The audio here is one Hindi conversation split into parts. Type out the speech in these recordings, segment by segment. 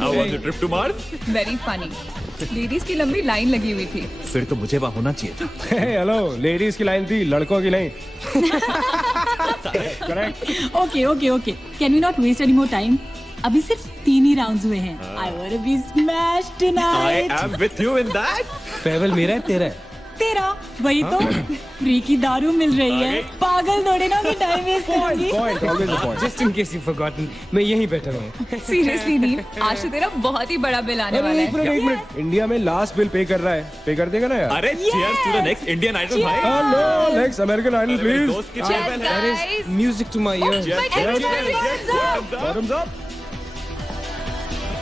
How was your trip to Mars? Very funny. Ladies की लंबी लाइन लगी हुई थी। फिर तो मुझे वहाँ होना चाहिए था। हेलो, लेडीज की लाइन थी, लड़कों की नहीं। Correct. Okay can we not waste any more time? अभी सिर्फ 3 ही राउंड्स हुए हैं। I want to be smashed I tonight. am with you in that. Farewell मेरा है, तेरा है। तेरा वही तो फ्री की दारू मिल रही है। पागल थोड़े ना कि टाइम वेस्ट करूंगी। Point, always a point. Just in case you've forgotten, मैं यहीं बैठा हूँ। सीरियसली नील, आज तो तेरा बहुत ही बड़ा बिल आने वाला एक है। मिनट। इंडिया में लास्ट बिल पे कर रहा है, पे कर देगा ना यार? अरे cheers to the next Indian Idol भाई. हेलो, नेक्स्ट अमेरिकन आइडल मेरे प्लीज। दोस्त की Cheers, farewell है. guys. Music to my ears. Cheers, Everybody cheers, hands cheers. up. Bottoms up.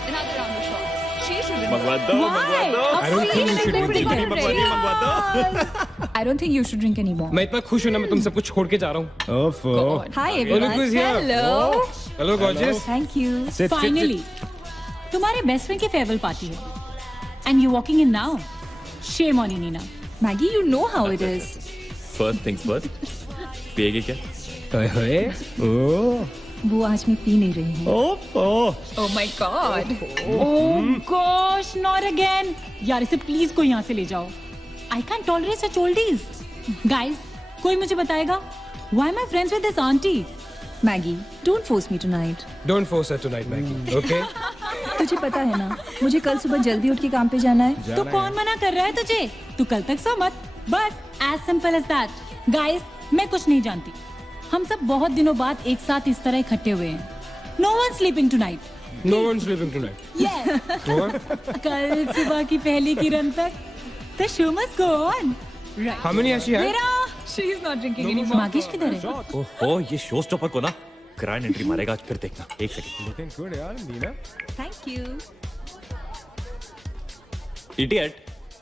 Another round of shots. She shouldn't. मंगवा दो, मंगवा दो. I don't think you should Everybody drink नहीं it. मंगवा दी, मंगवा दो. I don't think you should drink anymore. मैं इतना खुश हूँ ना, मैं तुम सबको छोड़ के जा रहा हूँ। ओफो। Hi Look everyone. who's here. Hello. Hello gorgeous. Thank you. Sit, sit, finally तुम्हारे बेस्ट फ्रेंड की फेयरवेल पार्टी है and you walking in now. Shame on you Neena. Maggie, you know how it is. First things first. पिएगी क्या? ओए ओ वो आज मैं पी नहीं रही हूँ। ओफो। Oh my God. Oh gosh, not again. यार इसे प्लीज कोई यहाँ से ले जाओ। I can tolerate such oldies. Guys, कोई मुझे बताएगा why am I friends with this aunty? Maggie, don't force me tonight. Don't force her tonight, Maggie. Okay? तुझे पता है ना, मुझे कल सुबह जल्दी उठ के काम पे जाना है। तो कौन मना कर रहा है तुझे? तू कल तक सो मत। बस as simple as that. Guys, मैं कुछ नहीं जानती। हम सब बहुत दिनों बाद एक साथ इस तरह इकट्ठे हुए हैं। No one sleeping tonight. No one's sleeping tonight. Yes. What? कल सुबह की पहली किरण तक the show must go on. Right. How many has she had? मेरा She is not drinking anymore. मागिश किधर है? ओहो, ये शो स्टॉपर को ना ग्रैंड एंट्री मारेगा आज, फिर देखना. एक सेकंड. Looking good, यार, Neena. Thank you. Idiot,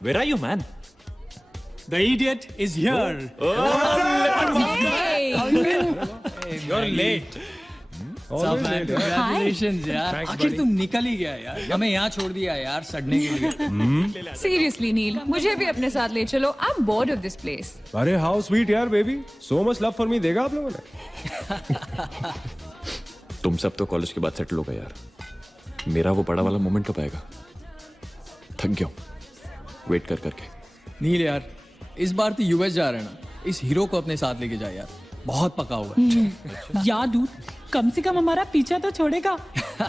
where are you, man? The idiot is here. Hey. You're late. सब man, congratulations यार. Thanks, आखिर buddy. तुम निकल ही गया यार. हमें यहाँ छोड़ दिया यार सड़ने के लिए. Seriously, Neil, मुझे भी अपने साथ ले चलो. I'm bored of this place. अरे how sweet यार, baby. So much love for me देगा आप लोगों ने. तुम सब तो कॉलेज के बाद सेटल हो गए यार. मेरा वो बड़ा वाला मोमेंट कब आएगा? थक गया हूं वेट कर करके. नील यार, इस बार तो यूएस जा रहे हैं ना. इस हीरो को अपने साथ लेके जा यार. बहुत पका हुआ है. यार डूड, कम से कम हमारा पीछा तो छोड़ेगा।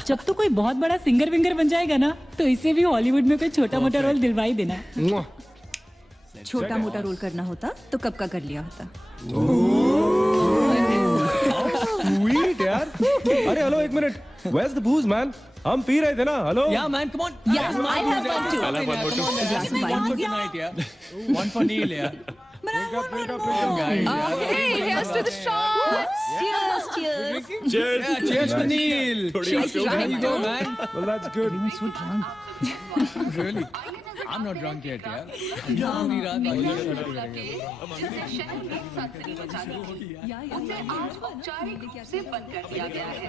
जब तो कोई बहुत बड़ा सिंगर विंगर बन जाएगा ना, तो इसे भी हॉलीवुड में कोई छोटा मोटा रोल दिलवा ही देना। छोटा मोटा रोल करना होता तो कब का कर लिया होता। Sweet यार. अरे हेलो, एक minute. Where's the booze, man? हम पी रहे थे ना. Hello. Yeah man, come on. Yeah, I'll have one too. I'll have one more too. glass of wine. One for tonight यार. One for Neil यार. Guys, यार. Hey, here's to the shots. Cheers, cheers. Cheers. Yeah, cheers to Neil. थोड़ी और She's There you go man. Well, that's good. Really? I'm not drunk yet यार. पूरी रात आज औपचारिक रूप से बंद कर दिया गया है।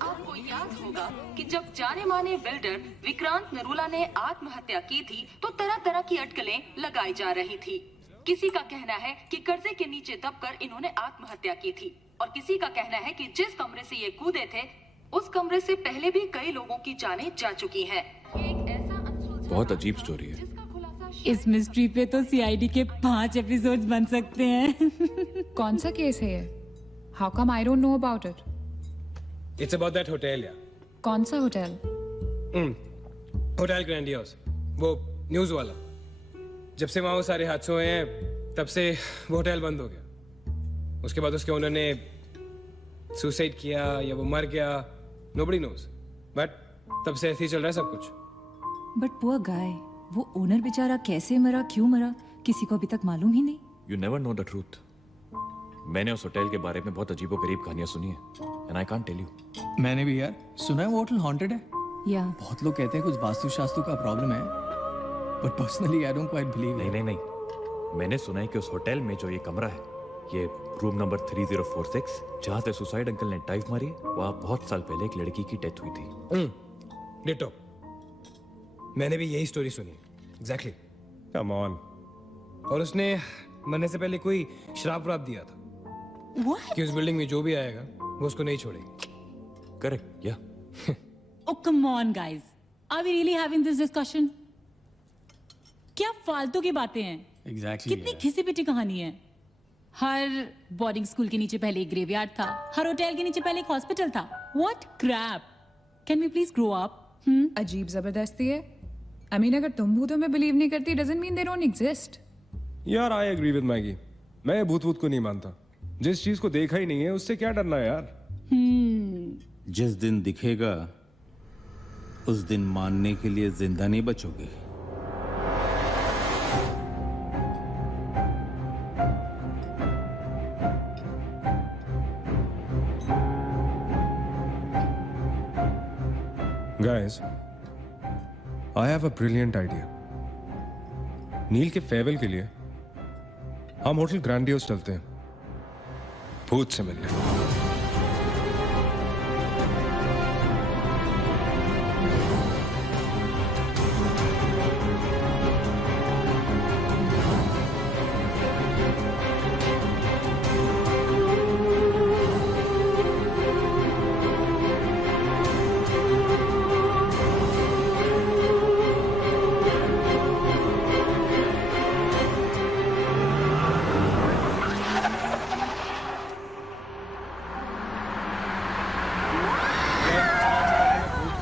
आपको याद होगा कि जब जाने माने बिल्डर विक्रांत नरूला ने आत्महत्या की थी, तो तरह तरह की अटकलें लगाई जा रही थी। किसी का कहना है कि कर्जे के नीचे दबकर इन्होंने आत्महत्या की थी, और किसी का कहना है कि जिस कमरे से ये कूदे थे, उस कमरे से पहले भी कई लोगों की जानें जा चुकी हैं। एक ऐसा अनसुलझा बहुत अजीब स्टोरी है. जिसका खुलासा इस मिस्ट्री पे तो सीआईडी के 5 एपिसोड्स बन सकते हैं। कौन सा केस है ये? How come I don't know about it? It's about that hotel यार. कौन सा होटल? Hotel grandiose. वो न्यूज वाला. जब से वहाँ वो सारे हादसे हुए हैं, तब से वो होटल बंद हो गया. उसके बाद उसके ओनर ने सुसाइड किया या वो मर गया, nobody knows. बट तब से ऐसे ही चल रहा है सब कुछ. But poor guy, वो ओनर बेचारा कैसे मरा, क्यों मरा, किसी को अभी तक मालूम ही नहीं। You never know the truth. मैंने उस होटल के बारे में बहुत अजीबोगरीब कहानियां सुनी है and I can't tell you. मैंने भी यार सुना है वो होटल हॉन्टेड है. या बहुत लोग कहते हैं कुछ वास्तु का प्रॉब्लम है, but personally I don't quite believe. नहीं, मैंने सुना है कि उस होटल में जो ये कमरा है, ये रूम नंबर 3046, जहाँ से सुसाइड अंकल ने डाइव मारी, वहाँ बहुत साल पहले एक लड़की की डेथ हुई थी. डिटो. मैंने भी यही स्टोरी सुनी. एग्जैक्टली. Come on. और उसने मरने से पहले कोई श्राप व्राप दिया था कि उस बिल्डिंग में जो भी आएगा वो उसको नहीं छोड़ेगी. करेक्ट या? Oh come on guys, Are we really having this discussion? क्या फालतू की बातें हैं? एग्जैक्टली कितनी घिसी पिटी कहानी है। हर बोर्डिंग स्कूल के नीचे पहले एक ग्रेवयार्ड था, हर होटल के नीचे पहले एक हॉस्पिटल था। What crap? Can we please grow up? अजीब जबरदस्ती है। I mean, अगर तुम भूतों में बिलीव नहीं करती doesn't mean they don't exist. यार आई एग्री विद मैगी, मैं भूत भूत को नहीं मानता। जिस चीज को देखा ही नहीं है उससे क्या डरना है यार। जिस दिन दिखेगा उस दिन मानने के लिए जिंदा नहीं बचोगे। Guys, I have a brilliant idea. नील के फेयरवेल के लिए हम होटल ग्रैंडियोस चलते हैं भूत से मिलने।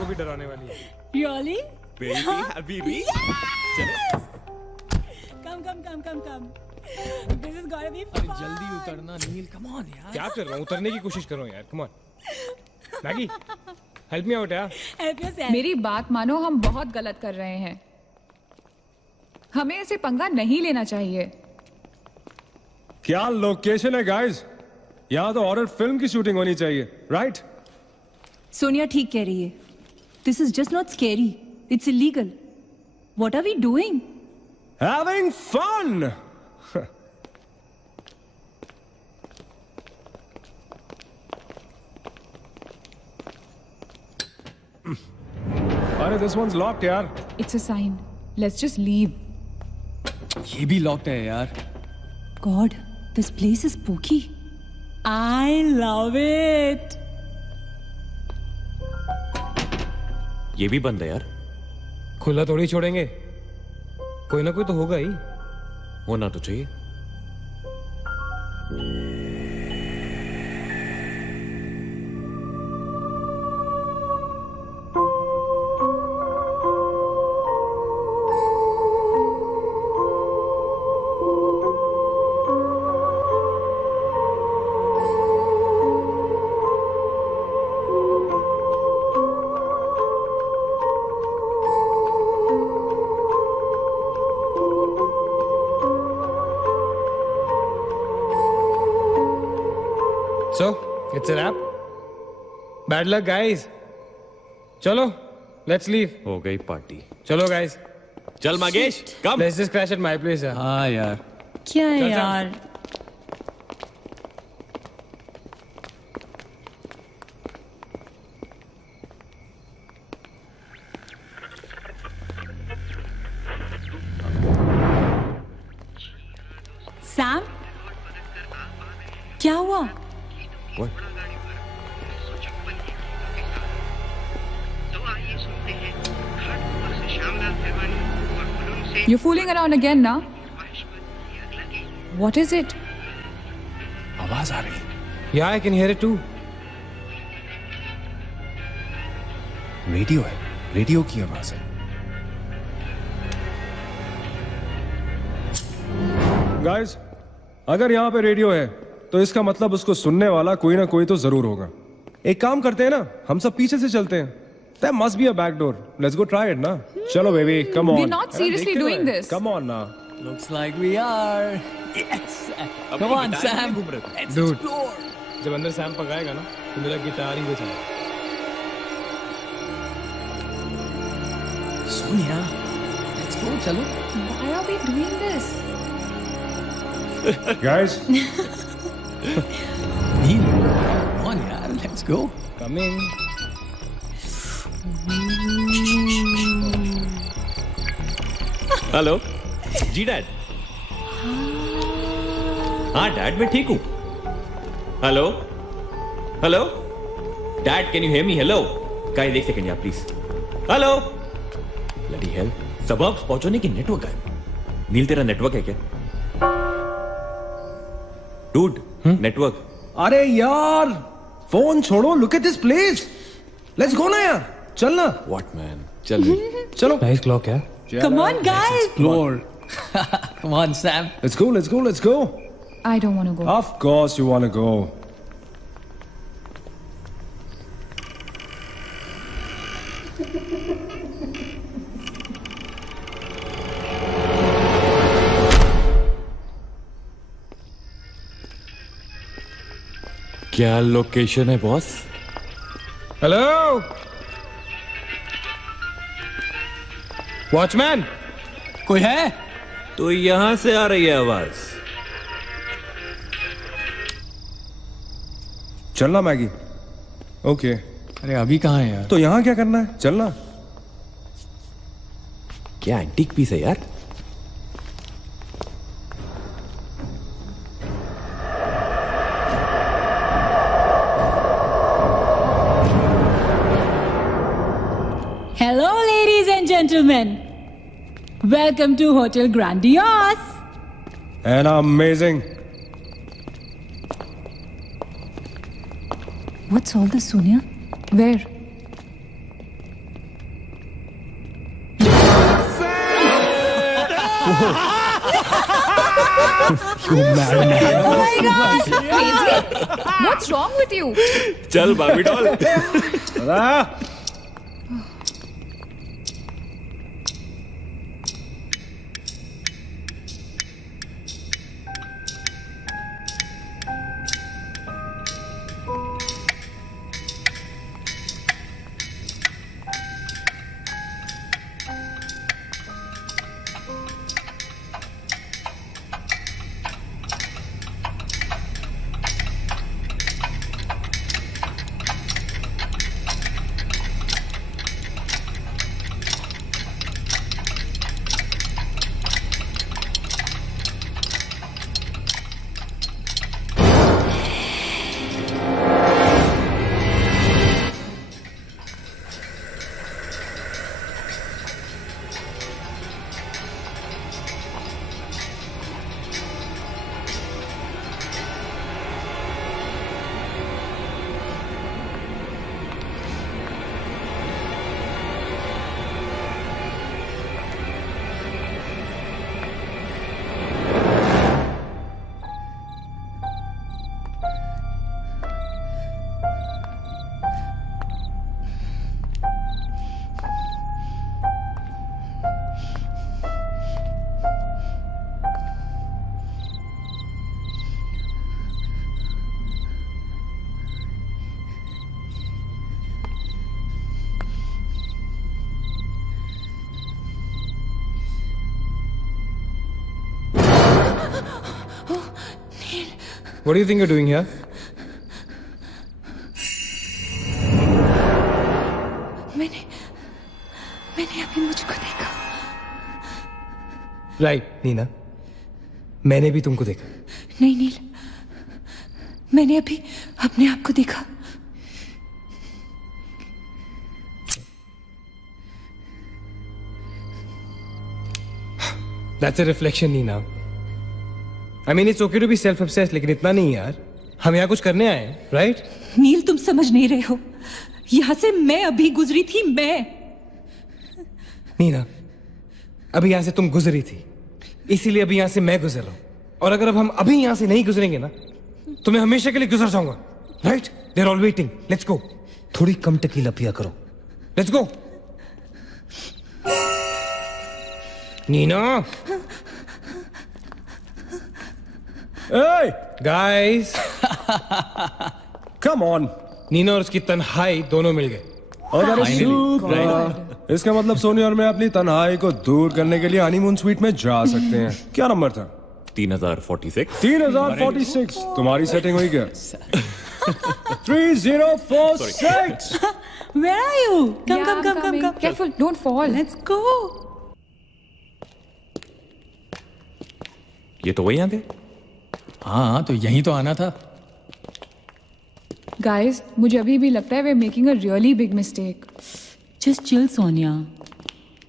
भी डराने वाली है। Really? Baby, Habibi. Come. This is gonna be अरे fun. जल्दी उतरना नील, कम ऑन यार। क्या कर रहा हूँ, उतरने की कोशिश कर रहा हूँ यार। Come on Maggi, help me out यार। Help yourself. मेरी बात मानो, हम बहुत गलत कर रहे हैं। हमें ऐसे पंगा नहीं लेना चाहिए। क्या लोकेशन है गाइस, यहाँ तो हॉरर फिल्म की शूटिंग होनी चाहिए, राइट? सोनिया ठीक कह रही है। This is just not scary, it's illegal. What are we doing? Having fun. अरे this one's locked यार। It's a sign. Let's just leave. ये भी लॉक्ड है यार। God, this place is spooky. I love it. ये भी बंद है यार। खुला थोड़ी छोड़ेंगे, कोई ना कोई तो होगा ही। होना तो चाहिए। So, it's a wrap. Bad luck, guys. चलो, let's leave. हो गई पार्टी। चलो guys, चल मगेश, कम। let's just crash at my place यार। हाँ यार। क्या है चल, चल। यार? सैम, क्या हुआ? What? You're fooling around again now? What is it? आवाज आ रही। Yeah, I can hear it too. Radio है, रेडियो की आवाज है। Guys, अगर यहाँ पे रेडियो है तो इसका मतलब उसको सुनने वाला कोई ना कोई तो जरूर होगा। एक काम करते हैं ना, हम सब पीछे से चलते हैं। There must be a back door. Let's go try it ना। चलो baby, come on. We're not seriously doing this. Come on ना। Looks like we are. Yes. Come on, Sam. Let's Dude. explore. जब अंदर सैम पकाएगा ना तो मेरा गिटार ही बजाएगा। Sonia, let's go. चलो। Why are we doing this? Guys, Neel, come on यार, let's go. coming. हेलो जी डैड। हाँ डैड, मैं ठीक हूँ। Hello hello dad, can you hear me? Hello guys, एक सेकंड यार प्लीज। हेलो ब्लडी हेल, सबब्स पहुंचने की नेटवर्क है। नील तेरा नेटवर्क है क्या? Dude, network. अरे यार फोन छोड़ो, look at this place, let's गो ना यार, चल ना। व्हाट मैन, चल रे। चलो नाइस क्लॉक है। Come on, guys. Explore. Come on, Sam. Let's go, let's go, let's go. I don't want to go. Of course you want to go. क्या लोकेशन है बॉस? Hello watchman. कोई है? तो यहां से आ रही है आवाज। चलना मैगी। ओके अरे अभी कहाँ है यार? तो यहाँ क्या करना है, चलना। क्या एंटीक पीस है यार? Hello, ladies and gentlemen. Welcome to Hotel Grandiose. And amazing. What's all this, Sonia? Where? Crazy? What's wrong with you? चल बाबी doll. What do you think you're doing here? मैंने अभी मुझको देखा। राइट नीना, मैंने भी तुमको देखा। नहीं नील, मैंने अभी अपने आप को देखा। That's a reflection, Neena. I mean, it's okay to be self-obsessed, लेकिन इतना नहीं यार। हम यहाँ कुछ करने आए हैं, right? नील, तुम समझ नहीं रहे हो। यहां से मैं अभी गुजरी थी, मैं। नीना, अभी यहाँ से तुम गुजरी थी, इसीलिए अभी यहाँ से मैं गुजर रहा हूँ। और अगर अब हम अभी यहाँ से नहीं गुजरेंगे ना, तो मैं हमेशा के लिए गुजर जाऊंगा, right? They're all waiting. Let's go. थोड़ी कम टकीला पिया करो। Let's go. Neena. Hey, Guys, come on. Neena और उसकी तन्हाई दोनों मिल गए। Oh, that is super. इसका मतलब सोनिया और मैं अपनी तन्हाई को दूर करने के लिए हनीमून स्वीट में जा सकते हैं। क्या नंबर था? 3046। 3046। तुम्हारी सेटिंग हुई क्या? 3046। Where are you? Come. Careful, don't fall. Let's go. ये तो वही आ गए। हाँ तो यहीं तो आना था। Guys, मुझे अभी भी लगता है we're making a really big mistake. Just chill, Sonia.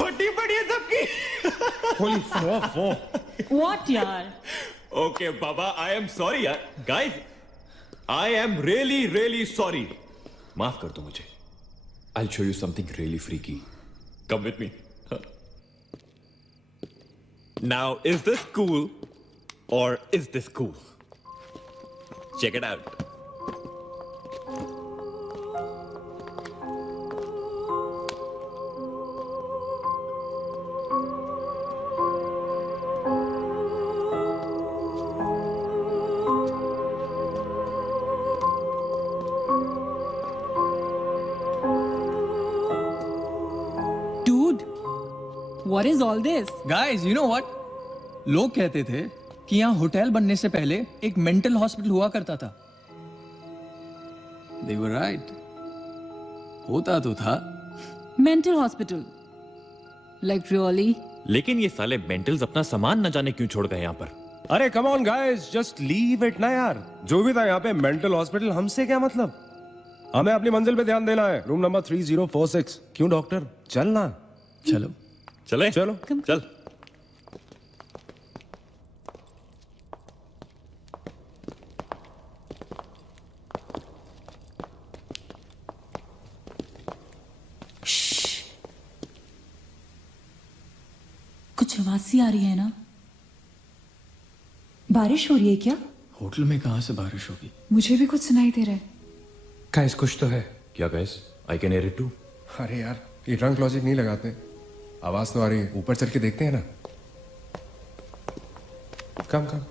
पट्टी पड़ी है सबकी। व्हाट यार? ओके बाबा, आई एम सॉरी यार। Guys, I am really really sorry. माफ कर दो मुझे। I'll show you something really freaky. Come with me. Now, is this cool or is this cool? Check it out. Dude, what is all this? Guys, you know what? लोग कहते थे कि यहाँ होटल बनने से पहले एक मेंटल हॉस्पिटल हुआ करता था। They were right. होता तो था। Mental hospital. Like really? लेकिन ये साले मेंटल्स अपना सामान न जाने क्यों छोड़ गए यहाँ पर। अरे come on guys, just leave it ना यार। जो भी था यहाँ पे मेंटल हॉस्पिटल, हमसे क्या मतलब? हमें अपनी मंजिल पे ध्यान देना है। Room number 3046। क्यों डॉक्टर, चलना। चलो चले चलो चल। कुछ आवाज सी आ रही है ना? बारिश हो रही है क्या? होटल में कहाँ से बारिश होगी? मुझे भी कुछ सुनाई दे रहा है। गाइस, कुछ तो है। क्या guys? I can hear it too. अरे यार, ये ड्रंक लॉजिक नहीं लगाते। आवाज तो आ रही है, ऊपर चल के देखते हैं ना। कम कम।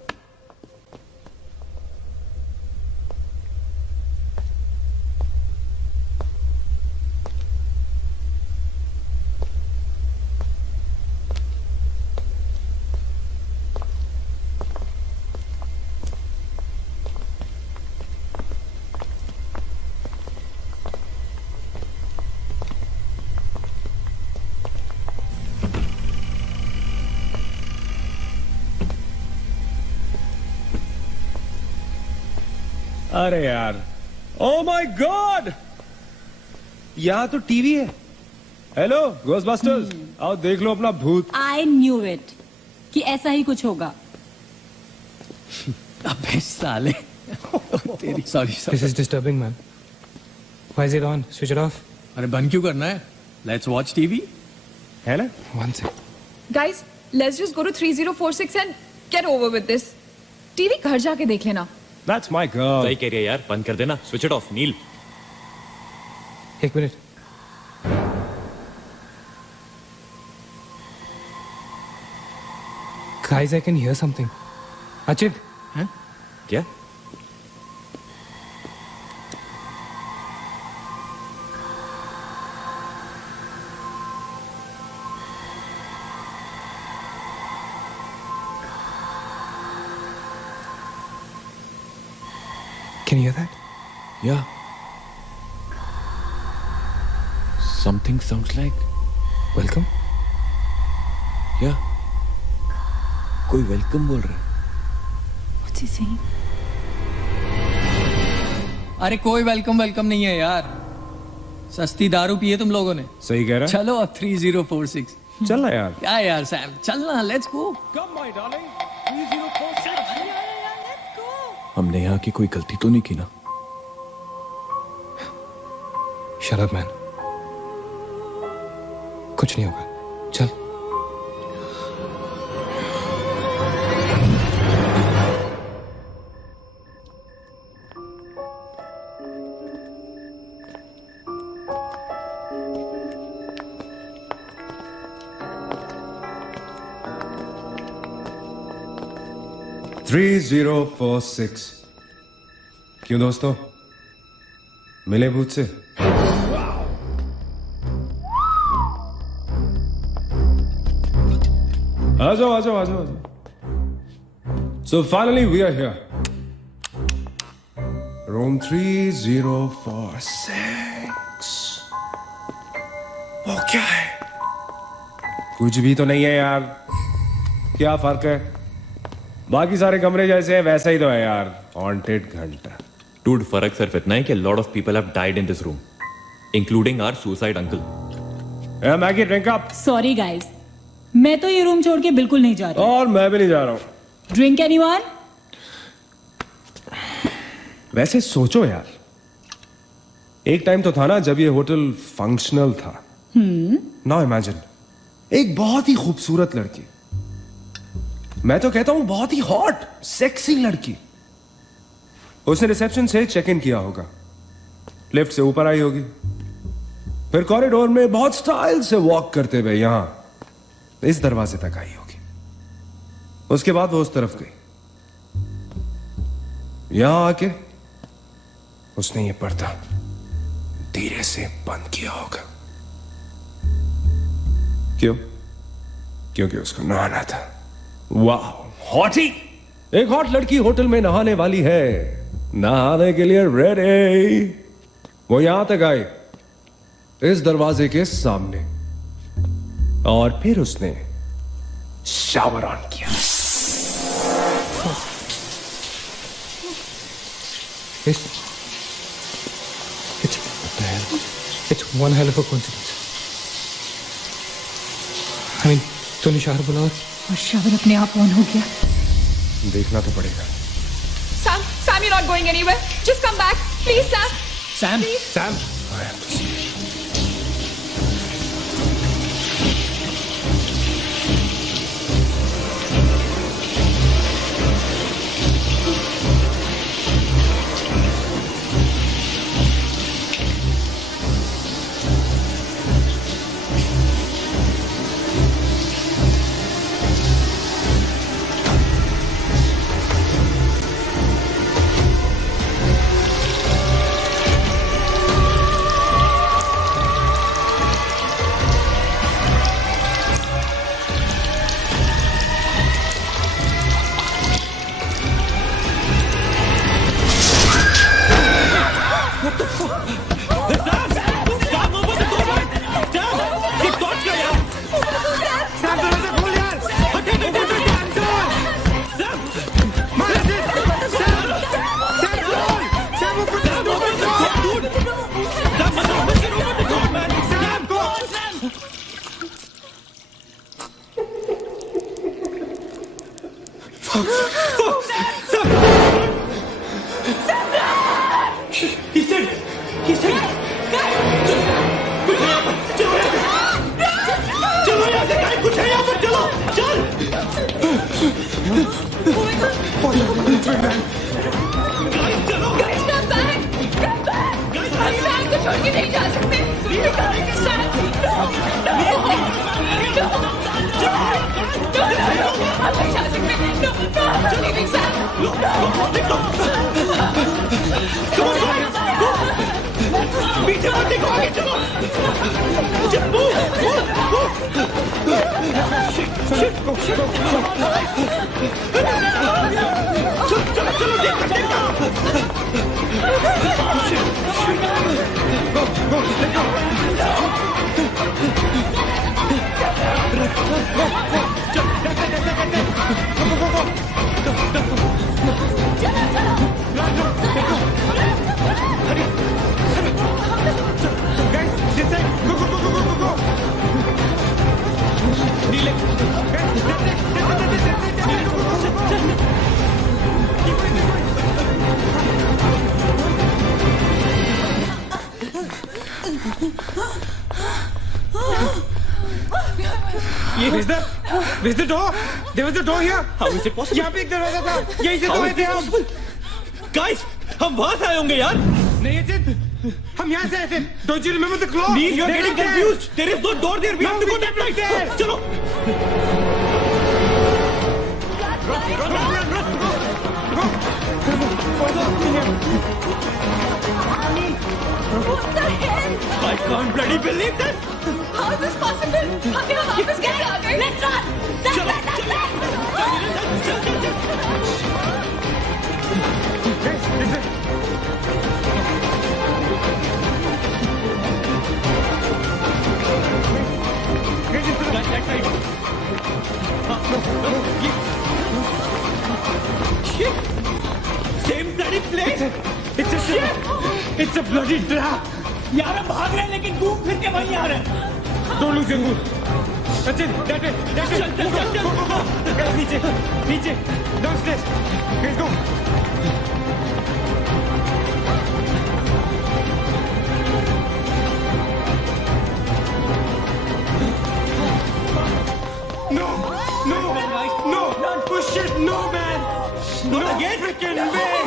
अरे यार, ओ माय गॉड, यहाँ तो टीवी है। हेलो घोस्टबस्टर्स, आओ देख लो अपना भूत। I knew it कि ऐसा ही कुछ होगा। अबे साले। तेरी sorry This is disturbing, man. Why is it on? Switch it off. अरे बंद क्यों करना है? Let's watch TV. है ना? One sec. Guys, let's just go to 3046 and get over with this. TV घर जाके देख लेना। That's my girl. सही कह रही है यार, बंद कर देना। स्विच इट ऑफ नील। एक minute. Guys, I can hear something. Achit. हैं? क्या? Can you hear that? Yeah. Something sounds like. Welcome. Yeah. कोई वेलकम बोल रहा है। What's he saying? अरे कोई वेलकम नहीं है यार। सस्ती दारू पिए तुम लोगों ने। सही कह रहा चलो अब 3046। है। चल ना यार। क्या यार सैम, चलना, let's go. Come my darling. 3046. हमने यहाँ की कोई गलती तो नहीं की ना? Shut up, man. कुछ नहीं होगा। चल। थ्री 3046। क्यों दोस्तों, मिले भूत से? आ जाओ आ जाओ आ जाओ। So finally we are here. Room 3046. वो क्या है? कुछ भी तो नहीं है यार। क्या फर्क है? बाकी सारे कमरे जैसे है वैसा ही तो है यार। हॉन्टेड घंटा। डूड, फर्क सिर्फ इतना है कि lot of people have died in this room, including our suicide uncle. Maggie drink up. Sorry guys, मैं तो ये रूम छोड़ के बिल्कुल नहीं जा रही। और मैं भी नहीं जा रहा हूँ। Drink anyone? वैसे सोचो यार, एक टाइम तो था ना जब ये होटल फंक्शनल था। नाउ इमेजिन, एक बहुत ही खूबसूरत लड़की, मैं तो कहता हूं बहुत ही हॉट सेक्सी लड़की, उसने रिसेप्शन से चेक इन किया होगा, लिफ्ट से ऊपर आई होगी, फिर कॉरिडोर में बहुत स्टाइल से वॉक करते हुए यहां इस दरवाजे तक आई होगी। उसके बाद वो उस तरफ गई, यहां आके उसने ये पर्दा धीरे से बंद किया होगा। क्यों? क्योंकि उसको नहाना था। वाह, हॉटी! एक हॉट लड़की होटल में नहाने वाली है, नहाने के लिए रेडी। वो यहां तक आई, इस दरवाजे के सामने, और फिर उसने शावर ऑन किया। It's one hell of a coincidence. I mean, तूने शावर बोला और शावर अपने आप ऑन हो गया। देखना तो पड़ेगा। Sam, you're not going anywhere. Just come back, please, Sam. Sam, Sam, I have to see. Where's the door? There was a door here. How is it possible? यहाँ पे एक दरवाजा था, यहीं से तो आए थे हम। Guys, हम वहां से आए होंगे यार। नहीं अजित, हम यहाँ से आए थे। Don't you remember the clock? Please, you're getting confused. There is no door there. We have to go that way. चलो। What the hell? I can't bloody believe that. How is this possible? हम यहाँ वापस कैसे आ गए? Let's run! Same bloody place. It's a bloody trap. यार हम भाग रहे हैं लेकिन घूम फिर के वहीं आ रहे हैं। Don't lose your cool. Sachin, that way. Go. Guys, नीचे. Downstairs. Guys, go. No! Push it! No, man! Not again! Freaking way!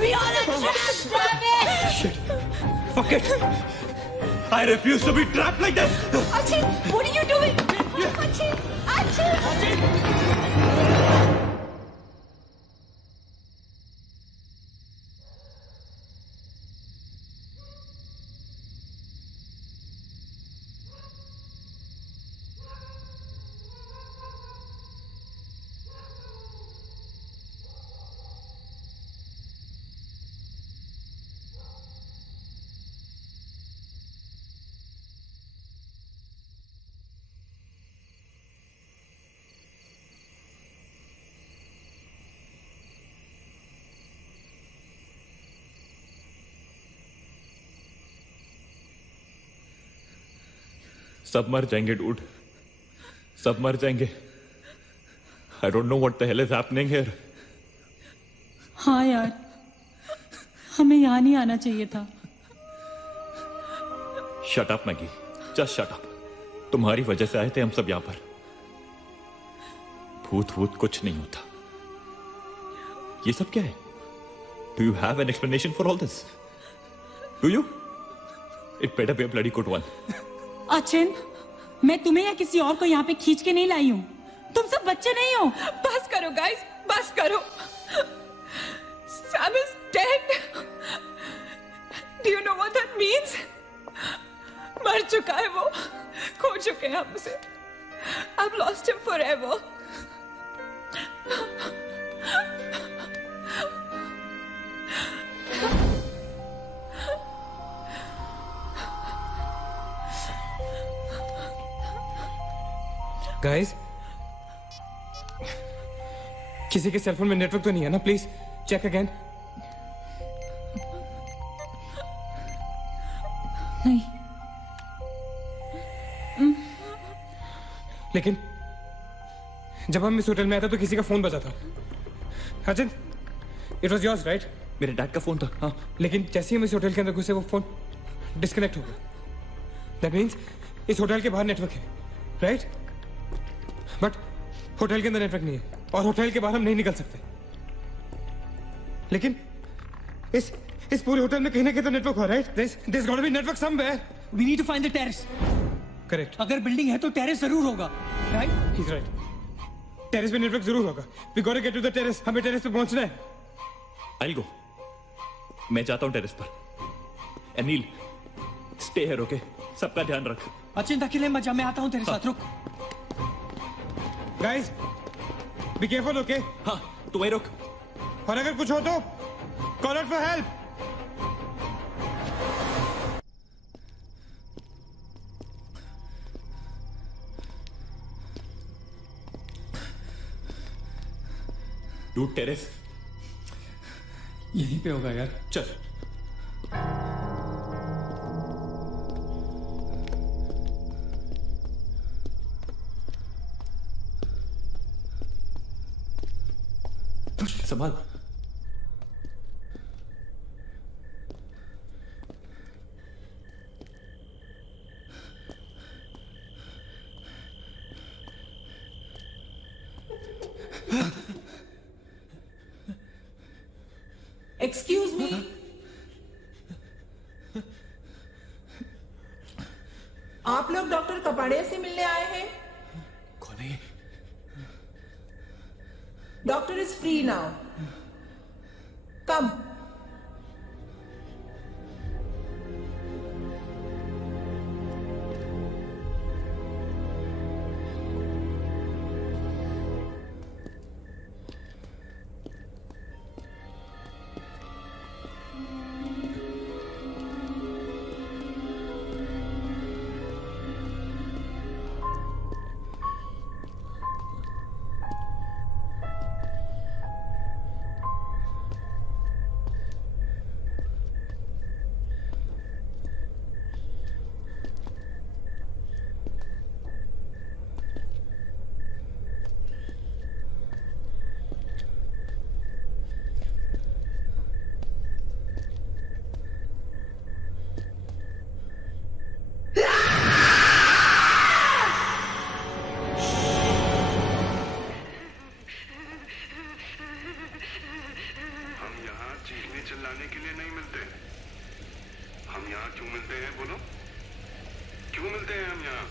We are a trap, Travis! Shit. Fuck it. I refuse to be trapped like this. Achin, what are you doing? Achin! सब मर जाएंगे डूड, सब मर जाएंगे. I don't know what the hell is happening here. हाँ यार, हमें यहाँ नहीं आना चाहिए था. Shut up Maggi, just shut up. तुम्हारी वजह से आए थे हम सब यहाँ पर. भूत भूत कुछ नहीं होता. ये सब क्या है? Do you have an explanation for all this? Do you? It better be a bloody good one. Achin, मैं तुम्हें या किसी और को यहाँ पे खींच के नहीं लाई हूँ. तुम सब बच्चे नहीं हो. बस करो गाइस, बस करो. Sam is dead. Do you know what that means? मर चुका है वो, खो चुके हैं हम उसे. I've lost him forever. Guys, किसी के सेलफोन में नेटवर्क तो नहीं है ना? Please check again. नहीं. लेकिन जब हम इस होटल में आए थे तो किसी का फोन बजा था. Ajit, it was yours right? मेरे डैड का फोन था. हाँ. लेकिन जैसे ही हम इस होटल के अंदर घुसे वो फोन डिस्कनेक्ट हो गया. दैट मीन्स इस होटल के बाहर नेटवर्क है, राइट? बट होटल के अंदर नेटवर्क नहीं है और होटल के बाहर हम नहीं निकल सकते. लेकिन इस पूरे होटल में कहीं ना कहीं तो नेटवर्क हो, right? There's got to be network somewhere. We need to find the terrace. Correct. अगर बिल्डिंग है तो टेरेस जरूर होगा, राइट? He's right. टेरेस पे नेटवर्क जरूर होगा. We got to get to the terrace. हमें टेरेस पे पहुंचना है. I'll go. मैं जाता हूँ टेरेस पर. Anil, stay here, okay? सबका ध्यान रख. अचिंता अकेले मत जा, मैं आता हूँ तेरे साथ. रुक. Guys, be careful, okay? हाँ, तू वहीं रुक. और अगर कुछ हो तो call out for help. Dude, terrace यहीं पे होगा यार. चल. संभाल. Excuse me. आप लोग डॉक्टर कपाड़िया से मिलने आए हैं? कौन है? Doctor is free now. Come. के चिल्लाने के लिए नहीं मिलते। हम यहाँ क्यों मिलते हैं बोलो? क्यों मिलते हैं हम यहाँ?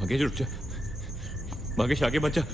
मगेश रुक जा, मगेश आगे मत जा।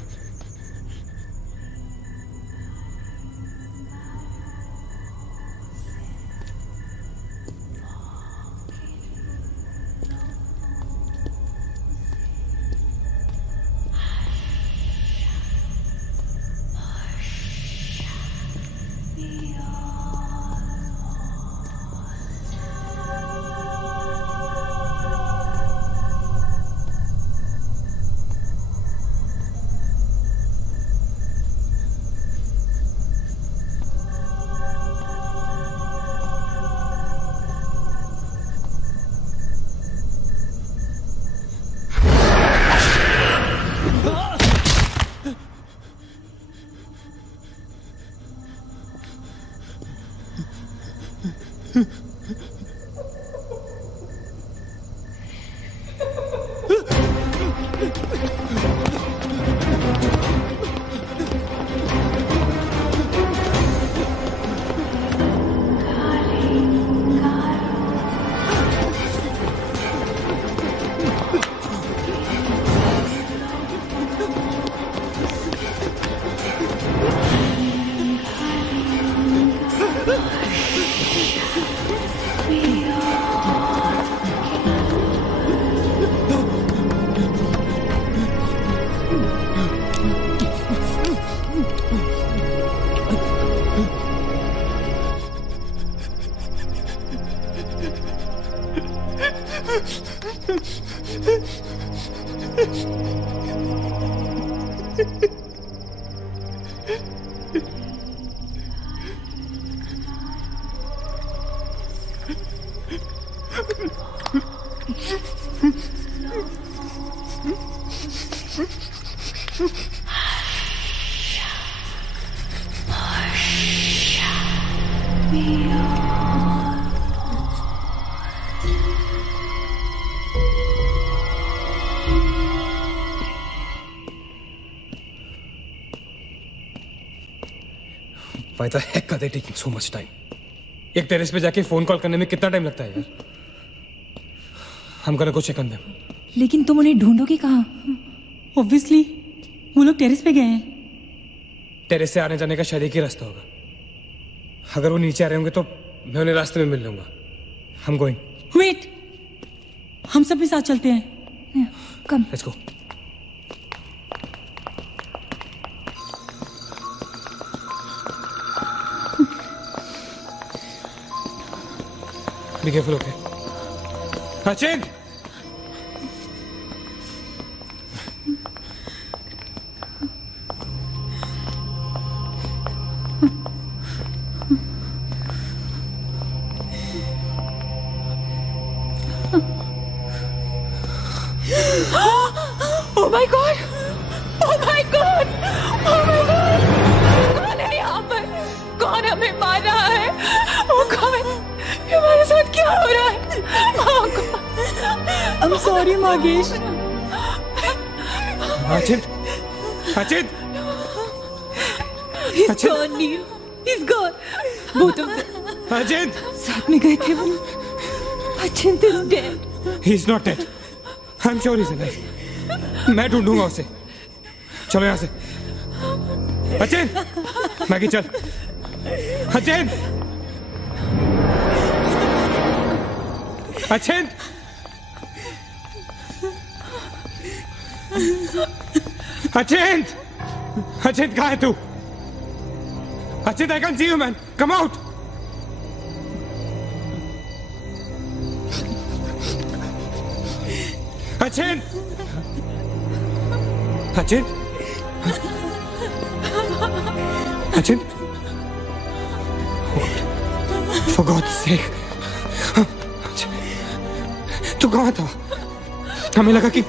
Why the heck are they taking so much time? एक टेरेस पे जाके फोन कॉल करने में कितना टाइम लगता है यार? हम गो चेक ऑन देम। लेकिन तुम उन्हें ढूंढोगे कहाँ? ऑब्वियसली वो लोग टेरेस पे गए हैं। टेरेस से आने जाने का शायद एक ही रास्ता होगा। अगर वो नीचे आ रहे होंगे तो मैं उन्हें रास्ते में मिल लूंगा। हम गोइंग। वेट, हम सब भी साथ चलते हैं। Come. Let's go. Be careful, okay? Achin! Oh my God! Oh my God! Oh my God! कौन है यहाँ पर? कौन हमें मार रहा है? Oh God! हमारे साथ क्या हो रहा है? Oh God! I'm sorry, मागेश। Achin! Achin! He's gone, Neil. He's gone. Both of them. Achin! साथ में गए थे वो। Achin is dead. He's not dead. I'm sure he's alive. मैं ढूंढूंगा उसे। चलो यहाँ से। अचिन, मैगी चल। अचिंत! अचिंत! अचिंत! अचिंत कहाँ है तू? अचिंत, I can't see you, man. Come out! अचिंत! अचिंत! अचिंत! For God's sake! तू कहाँ था? हमें लगा कि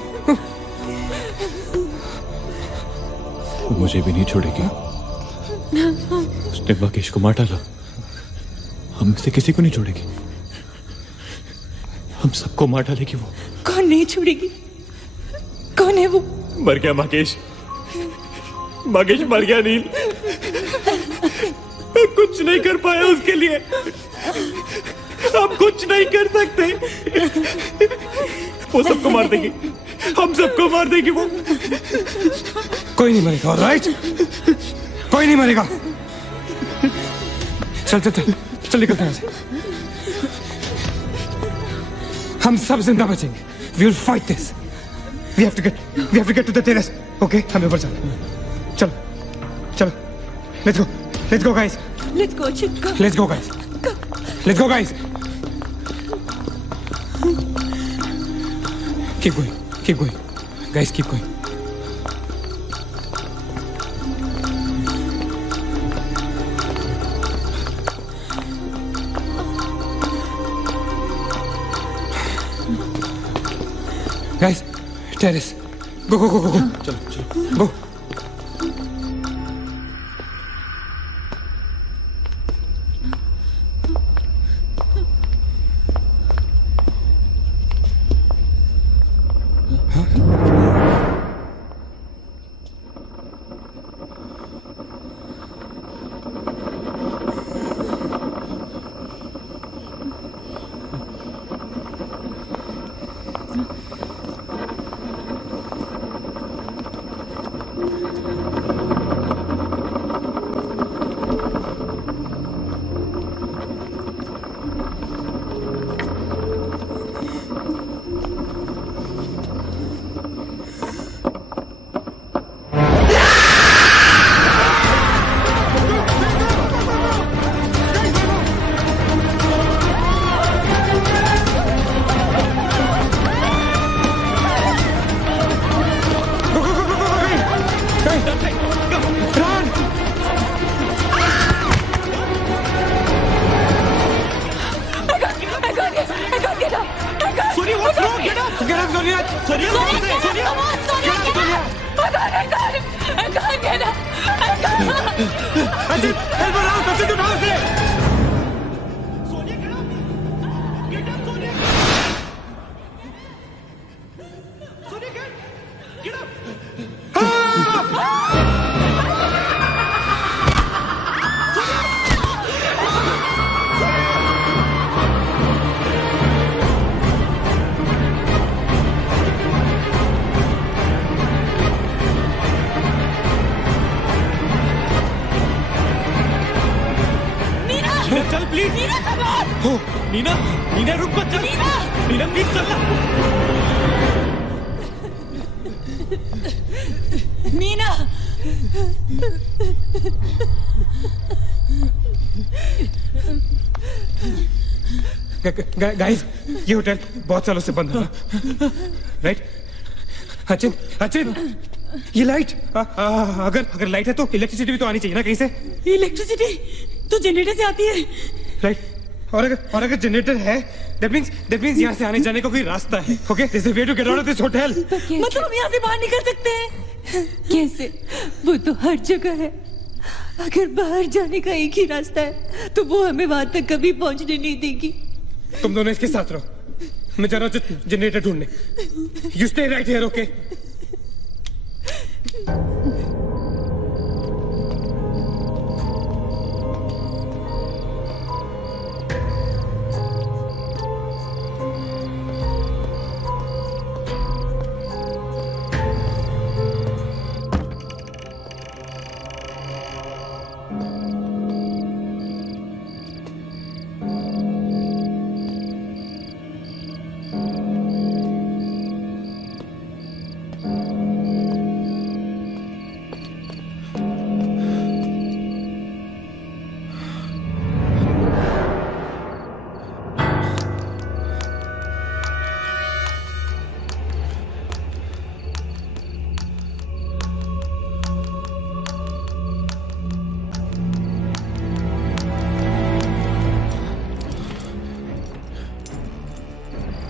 मुझे भी नहीं छोड़ेगी। उसने मकेश को मार डाला। हम में से किसी को नहीं छोड़ेगी। हम सबको मार डालेगी वो। कौन नहीं छोड़ेगी? कौन है वो? मर गया मकेश। मकेश मर गया नील। मैं कुछ नहीं कर पाया उसके लिए। हम कुछ नहीं कर सकते। वो सबको मार देगी। हम सबको मार देगी वो। कोई नहीं मरेगा, ऑलराइट? कोई नहीं मरेगा। चल चल चल चल निकलते हैं यहाँ से। हम सब जिंदा बचेंगे। We will fight this. We have to get to the terrace. Okay? हमें ऊपर चलो। चलो चलो। Let's go guys. Let's go, Chitka. Let's go guys. Let's go guys. Keep going. Guys, keep going. Guys, terrace. Go. चलो Go. नीना रुक मत चल। नीना प्लीज चल। मीना! गाइस, ये होटल बहुत सालों से बंद है, राइट? अचिंत, ये लाइट, अगर लाइट है तो इलेक्ट्रिसिटी भी तो आनी चाहिए ना कहीं से। इलेक्ट्रिसिटी तो जनरेटर से आती है, राइट? और अगर जनरेटर है, that means यहाँ से आने जाने का कोई रास्ता है। Okay, there's a way to get out of this hotel. मतलब हम यहाँ से बाहर निकल सकते हैं? कैसे? वो तो हर जगह है। अगर बाहर जाने का एक ही रास्ता है, तो वो हमें वहां तक कभी पहुंचने नहीं देगी। तुम दोनों इसके साथ रहो, मैं जा रहा हूँ जनरेटर ढूंढने। You stay right here, okay?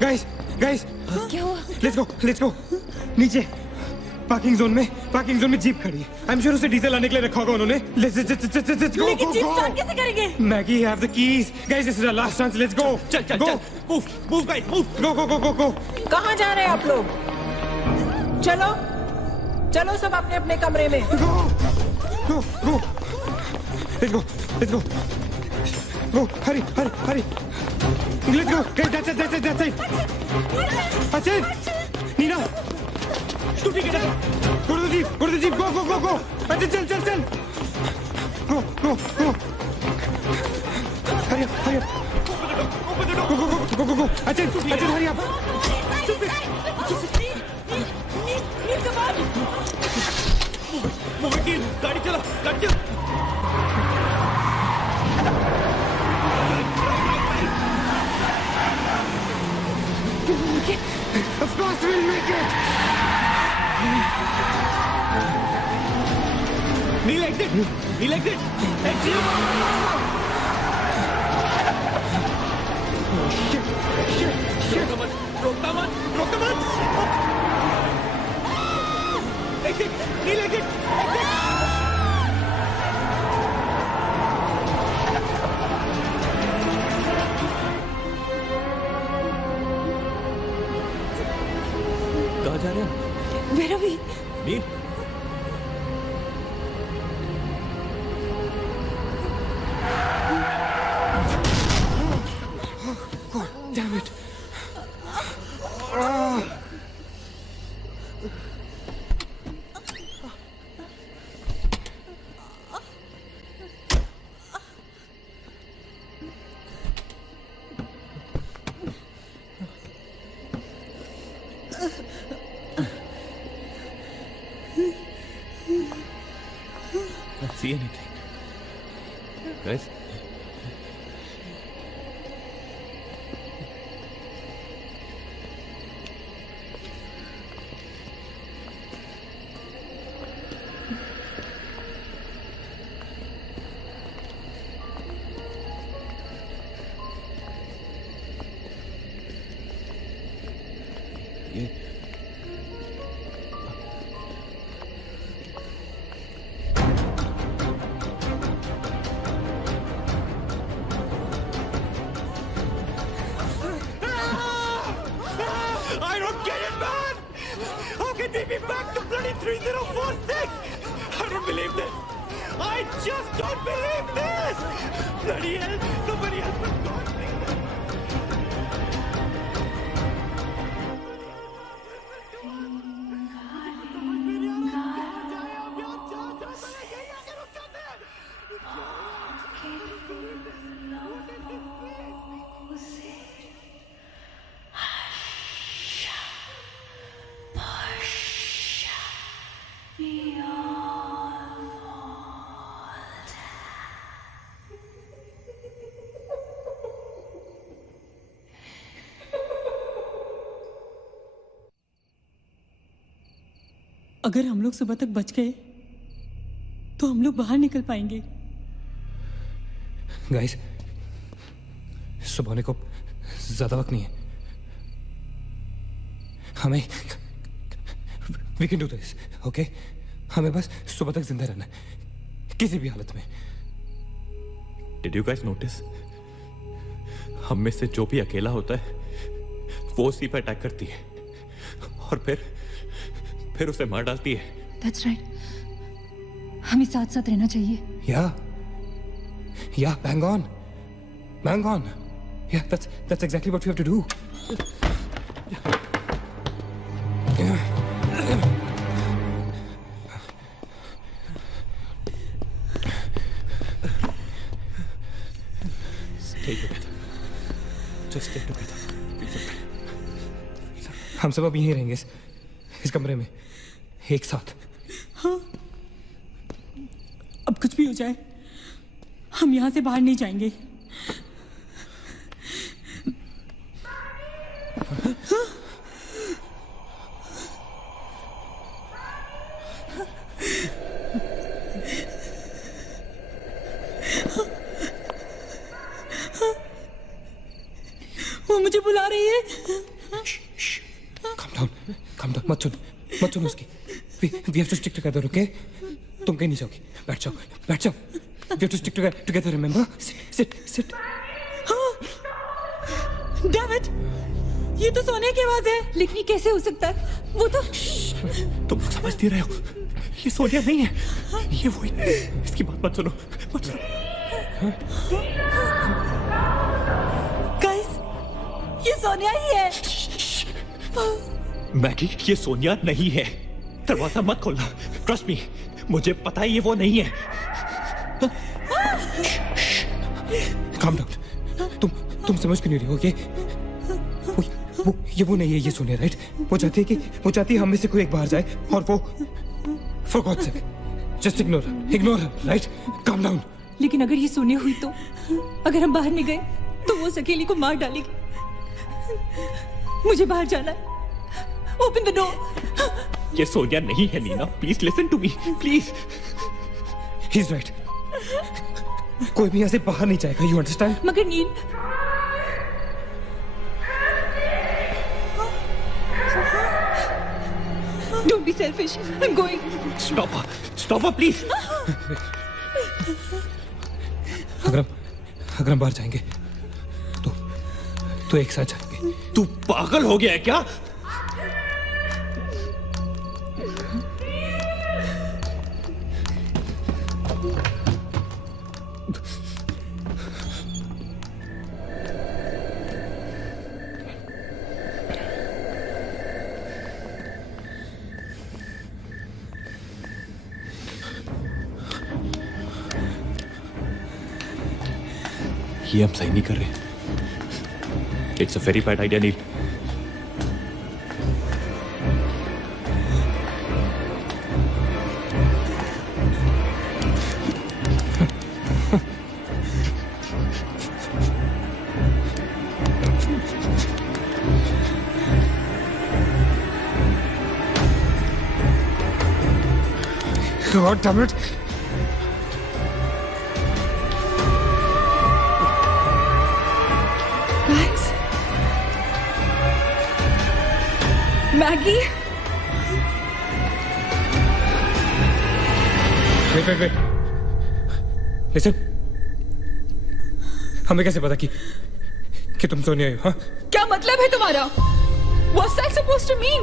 Guys guys क्या हुआ? लेट्स गो नीचे पार्किंग जोन में जीप खड़ी है। आई एम श्योर उसे डीजल लाने के लिए रखा होगा उन्होंने। लेट्स गो लेकिन जीप स्टार्ट कैसे करेंगे? Maggie have the keys. Guys this is our last chance. Let's go. चल मूव गाइस मूव। गो। कहाँ जा रहे हैं आप लोग? चलो सब अपने अपने कमरे में। Go let's go Hari let's go guys. That's it अच्छा नीना तू ठीक है? go to the jeep go अच्छा चल go hurry up go अच्छा hurry up वो वकील गाड़ी चला of course we'll make it. Neil exit. Oh shit. रोकता मत. Exit. कहाँ जा रहे हैं? Where are we? Nil Damn it. Not see anything. Guys? I don't get it, man! How can we be back to bloody 3046? I don't believe this! I just don't believe this! Bloody hell! Somebody help us, God, please! अगर हम लोग सुबह तक बच गए तो हम लोग बाहर निकल पाएंगे। गाइस सुबह होने को ज्यादा वक्त नहीं है। हमें we can do this okay. हमें बस सुबह तक जिंदा रहना है किसी भी हालत में। Did you guys notice? हम में से जो भी अकेला होता है वो उसी पर अटैक करती है और फिर उसे मार डालती है। That's right. हमें साथ साथ रहना चाहिए। Yeah, bang on. Yeah, that's exactly what we have to do. Stay together. Just stay together. हम सब अभी यहीं रहेंगे इस कमरे में एक साथ। हाँ, अब कुछ भी हो जाए हम यहाँ से बाहर नहीं जाएंगे। वो मुझे बुला रही है। Calm down, मत सुन उसकी. We have to stick together, okay? तुम कहीं नहीं जाओगी. बैठ जाओ. We have to stick together, remember? Sit. David, ये तो सोने की आवाज है. लेकिन ये कैसे हो सकता है? वो तो तुम समझ नहीं रहे हो. ये सोनिया नहीं है. ये वही. इसकी बात मत सुनो. गाइस, ये सोनिया ही है. मैगी, ये सोनिया नहीं है. दरवाजा मत खोलना. ट्रस्ट मी, मुझे पता है ये वो नहीं है. Calm down. तुम समझ क्यों नहीं रहे हो? ये वो नहीं है, ये सोनिया, राइट? वो चाहती है हम में से कोई एक बाहर जाए और वो for God's sake, just ignore her, right? Calm down. लेकिन अगर ये सोनिया हुई तो अगर हम बाहर नहीं गए तो वो उस अकेली को मार डालेगी. मुझे बाहर जाना है. Open the door. ये सोनिया नहीं है Neena. Please listen to me, please. He's right. कोई भी यहाँ से बाहर नहीं जाएगा, you understand? मगर नील, don't be selfish. I'm going. Stop her, please. अगर हम बाहर जाएंगे तो एक साथ जाएंगे. तू पागल हो गया है क्या? ये हम सही नहीं कर रहे. It's a very bad idea Neel. God damn it. Guys, Maggie. Wait. Listen. हमें कैसे पता कि तुम सोनिया हो? हाँ? क्या मतलब है तुम्हारा? What's that supposed to mean?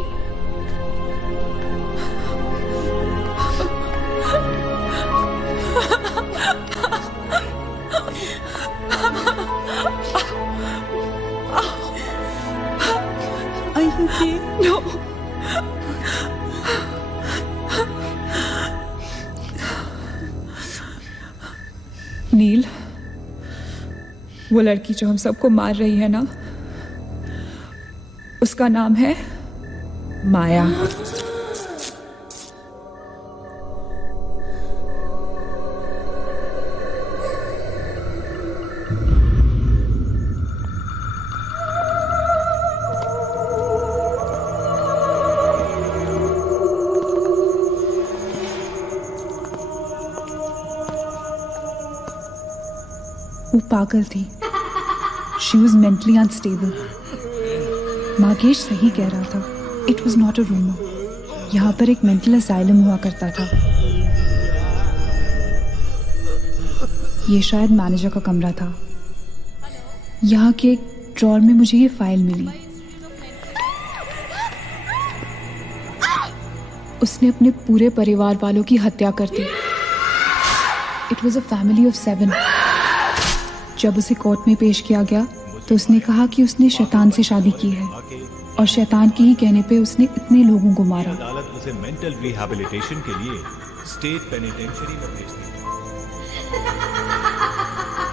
Are you okay? No. नील, वो लड़की जो हम सबको मार रही है ना, उसका नाम है माया. वो पागल थी. She was mentally unstable. Magesh सही कह रहा था. It was not a rumour. यहाँ पर एक मेंटल असाइलम हुआ करता था. ये शायद मैनेजर का कमरा था. यहाँ के एक ड्रॉर में मुझे ये फाइल मिली. उसने अपने पूरे परिवार वालों की हत्या कर दी. It was a family of 7. जब उसे कोर्ट में पेश किया गया तो उसने कहा कि उसने शैतान से शादी की है और शैतान के ही कहने पे उसने इतने लोगों को मारा. अदालत उसे मेंटल रिहैबिलिटेशन के लिए स्टेट पेनिटेंशियरी में भेज दी.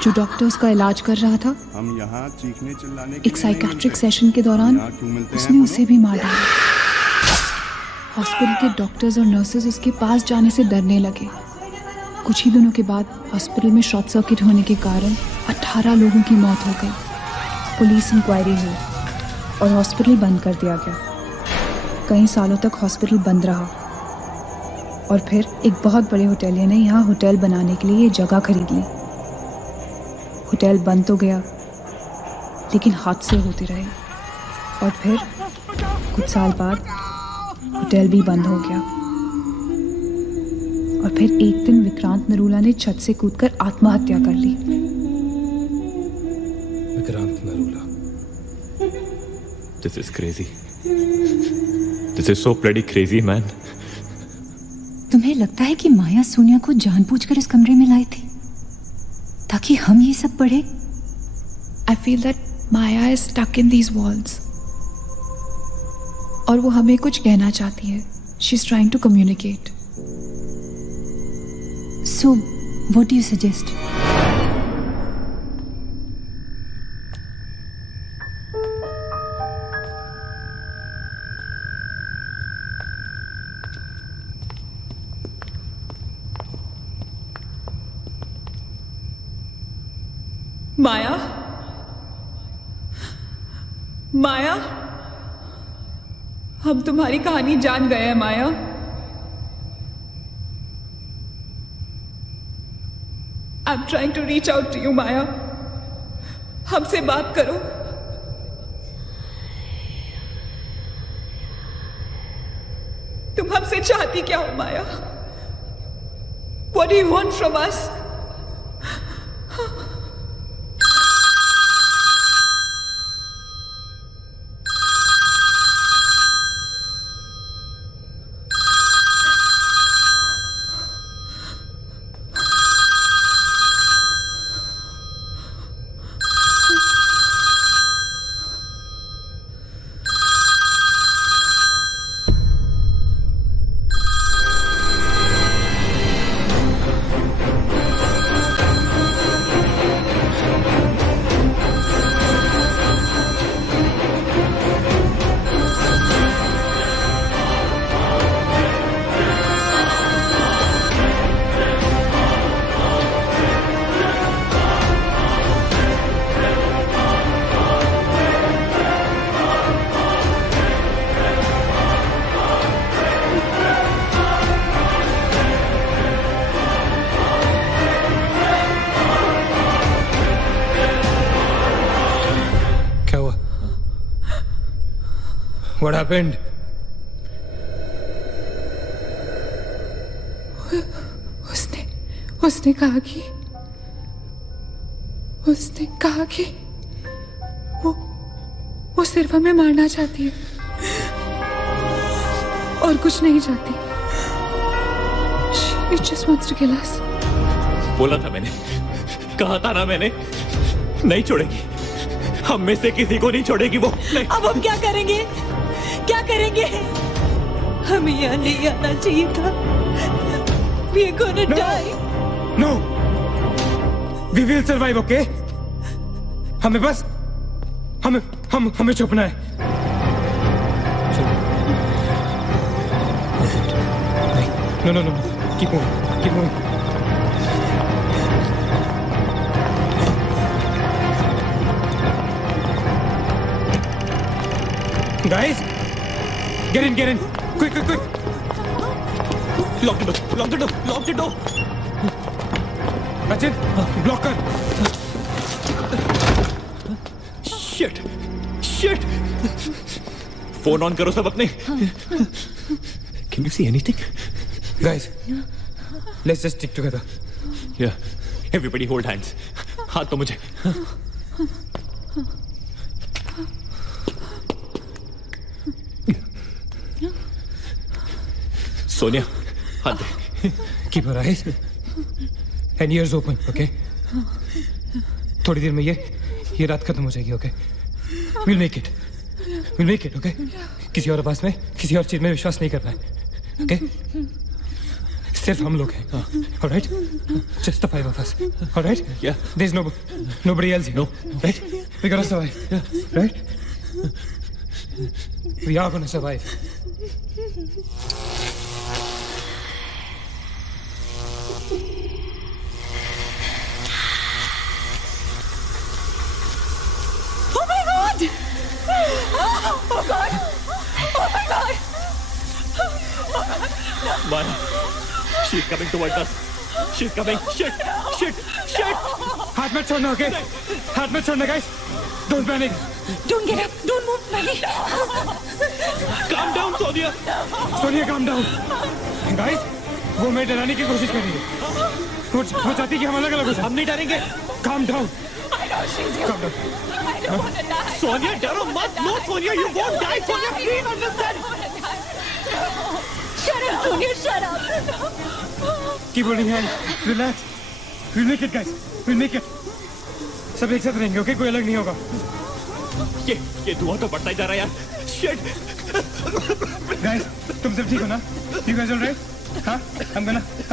जो डॉक्टर उसका इलाज कर रहा था, हम यहाँ चीखने चिल्लाने के एक साइकेट्रिक सेशन के दौरान उसने उसे भी मार डाला. हॉस्पिटल के डॉक्टर्स और नर्सेज उसके पास जाने से डरने लगे. कुछ ही दिनों के बाद हॉस्पिटल में शॉर्ट सर्किट होने के कारण 18 लोगों की मौत हो गई. पुलिस इंक्वायरी हुई और हॉस्पिटल बंद कर दिया गया. कई सालों तक हॉस्पिटल बंद रहा और फिर एक बहुत बड़े होटलियर ने यहाँ होटल बनाने के लिए ये जगह खरीद ली. होटल बंद तो गया लेकिन हादसे होते रहे. और फिर कुछ साल बाद होटल भी बंद हो गया। और फिर एक दिन विक्रांत नरूला ने छत से कूदकर आत्महत्या कर ली। Vikrant Narula. This is crazy. This is so bloody crazy, man. तुम्हें लगता है कि माया सोनिया को जानबूझकर इस कमरे में लाई थी ताकि हम ये सब पढ़े? I feel that Maya is stuck in these walls. और वो हमें कुछ कहना चाहती है। She's trying to communicate. So, what do you suggest? माया, माया, हम तुम्हारी कहानी जान गए हैं माया। I'm trying to reach out to you, माया। हमसे बात करो। तुम हमसे चाहती क्या हो माया? What do you want from us? What happened? उसने कहा कि वो सिर्फ हमें मारना चाहती है और कुछ नहीं चाहती। She just wants to kill us. बोला था मैंने, कहा था ना मैंने, नहीं छोड़ेगी, हम में से किसी को नहीं छोड़ेगी वो। नहीं। अब हम क्या करेंगे? क्या करेंगे? हमें यहाँ नहीं आना चाहिए था। We are gonna die. No. We will survive, okay? हमें बस हमें छुपना है। No. Keep moving. Guys, get in. Quick. Lock the door. Rachit, block कर। Shit. फोन ऑन करो सब अपने। Can you see anything? Guys, let's just stick together. Yeah. Everybody hold hands. हाथ तो मुझे। सोनिया, हाथ दे। Keep your eyes and ears open, okay? थोड़ी देर में ये रात खत्म हो जाएगी, okay? We'll make it, okay? किसी और आवाज में, किसी और चीज में विश्वास नहीं करना है, okay? सिर्फ हम लोग हैं, all right? Just the 5 of us, all right? Yeah. There's nobody else here, no, right? We gotta survive, right? We are gonna survive. Maya, she's coming towards us. She's coming. Shit. हाथ मत छोड़ना, okay? हाथ मत छोड़ना, guys. Don't panic. Don't get up. Don't move, Maggie. Calm down, Sonia. Sonia calm down. Guys, वो मैं डराने की कोशिश कर रही है. वो चाहती कि हम अलग अलग हो जाएं. हम नहीं डरेंगे. Calm down. I know she's your. Calm down. I don't want to die. Sonia, डरो मत. No, Sonia, you won't die. Sonia, please understand. Shut up, Sonia. Shut up. Keep holding hands. Relax. We'll make it, guys. We'll make it. सब एक साथ रहेंगे, okay? कोई अलग नहीं होगा. ये धुआं तो बढ़ता ही जा रहा है यार. Shit. Guys, तुम सब ठीक हो ना? You guys all right? हाँ? I'm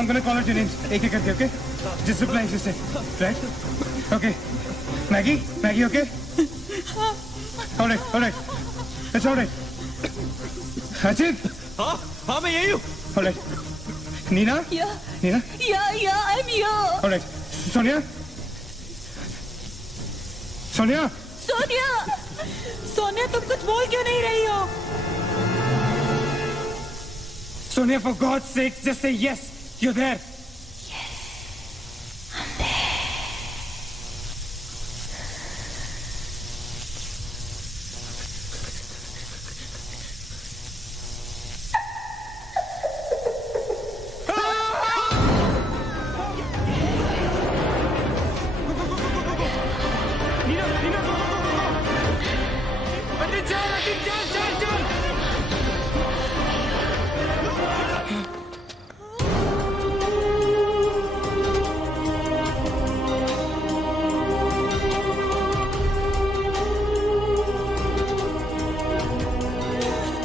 gonna call out your names. एक एक करके, okay? Just reply if you say. Right? Okay. Maggie, okay? All right. It's all right. Ajit. हाँ, मैं यही हूँ. All right. Nina? Yeah. Nina? Yeah, I'm here. All right. Sonia? Sonia, तुम कुछ बोल क्यों नहीं रही हो? Sonia, for God's sake, just say yes. You're there.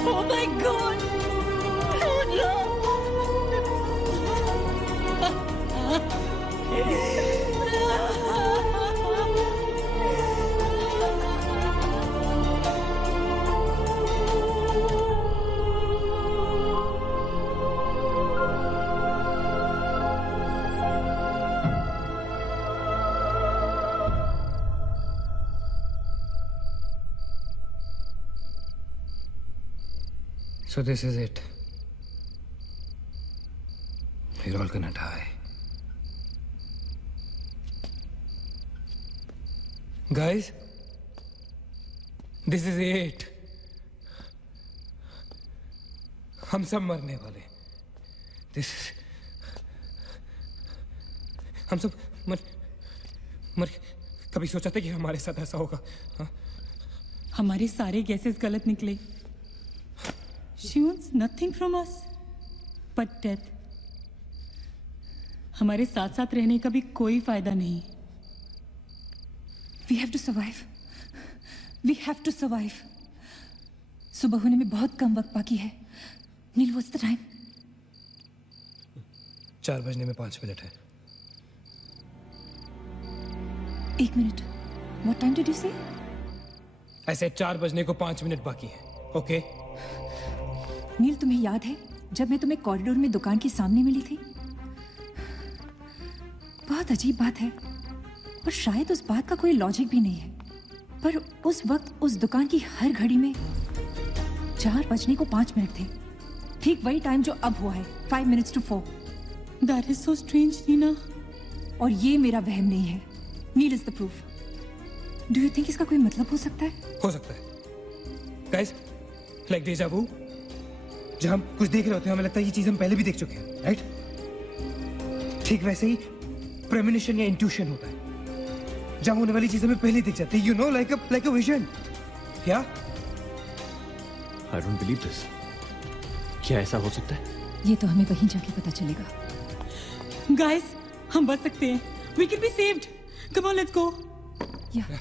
Oh my God. So this is it. We're all gonna die. Guys, this is it. हम सब मरने वाले. This is... हम सब मर कभी सोचा था कि हमारे साथ ऐसा होगा? हाँ? हमारे सारे गैसेस गलत निकले. She wants nothing from us but death. हमारे साथ साथ रहने का भी कोई फायदा नहीं. We have to survive. We have to survive. सुबह होने में बहुत कम वक्त बाकी है. नील, what's the time? 4 बजने में 5 मिनट है. 1 minute. What time did you say? ऐसे 4 बजने को 5 मिनट बाकी है. ओके? नील, तुम्हें याद है जब मैं तुम्हें कॉरिडोर में दुकान के सामने मिली थी? बहुत अजीब बात है और शायद उस बात का कोई लॉजिक भी नहीं है, पर उस वक्त उस दुकान की हर घड़ी में 4 बजने को 5 मिनट थे. ठीक वही टाइम जो अब हुआ है, 5 minutes to 4. That is so strange, Neena. और ये मेरा वहम नहीं है. Neel is the proof. Do you think इसका कोई मतलब हो सकता है? हो सकता है. Guys, like deja vu. जब हम कुछ देख रहे होते हैं हमें लगता है ये चीज हम पहले भी देख चुके हैं, राइट? ठीक वैसे ही प्रेमोनिशन या इंट्यूशन होता है. जब होने वाली चीज हमें पहले दिख जाती है, you know, like a vision. क्या? I don't believe this. क्या ऐसा हो सकता है? ये तो हमें वहीं जाके पता चलेगा. Guys, हम बच सकते हैं. We can be saved. Come on, let's go. Yeah.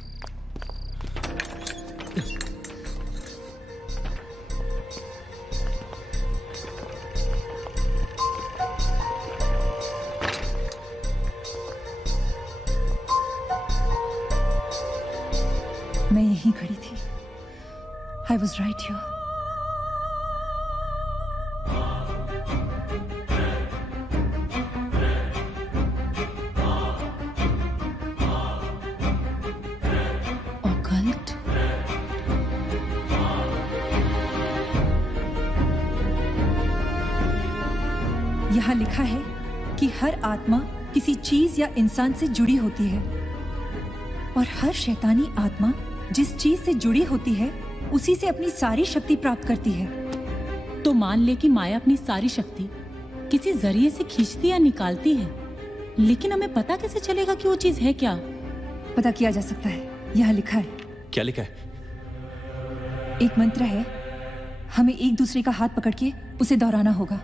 मैं यहीं खड़ी थी. I was right here. Occult? यहाँ लिखा है कि हर आत्मा किसी चीज या इंसान से जुड़ी होती है और हर शैतानी आत्मा जिस चीज से जुड़ी होती है उसी से अपनी सारी शक्ति प्राप्त करती है। तो मान ले कि माया अपनी सारी शक्ति किसी जरिए से खींचती या निकालती है, लेकिन हमें पता कैसे चलेगा कि वो चीज है क्या? पता किया जा सकता है, यहाँ लिखा है। क्या लिखा है? एक मंत्र है, हमें एक दूसरे का हाथ पकड़ के उसे दोहराना होगा।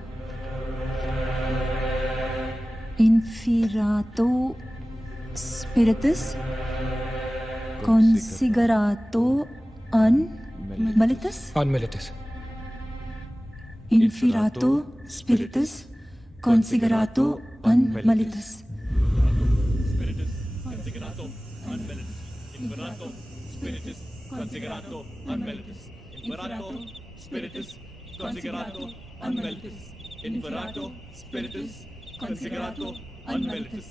इन्फिरातो स्पिरिटस कॉन्सिगरातो अनमिलिटस। Inferato spiritus considerato unmalitus. Inferato spiritus considerato unmalitus. Inferato spiritus considerato unmalitus. Inferato spiritus considerato unmalitus.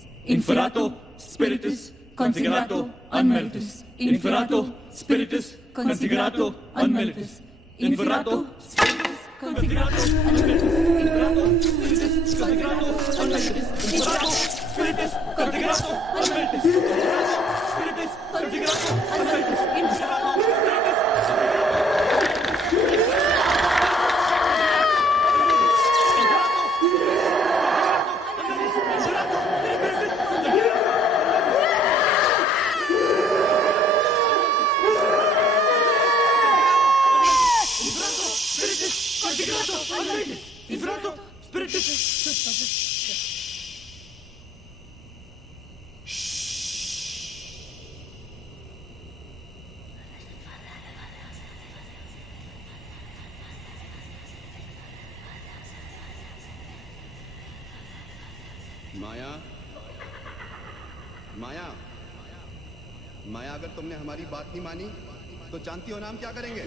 Inferato spiritus considerato unmalitus. Inferato spiritus considerato unmalitus. Inferato spiritus considerato माया, माया, माया, अगर तुमने हमारी बात नहीं मानी तो जानती हो ना हम क्या करेंगे?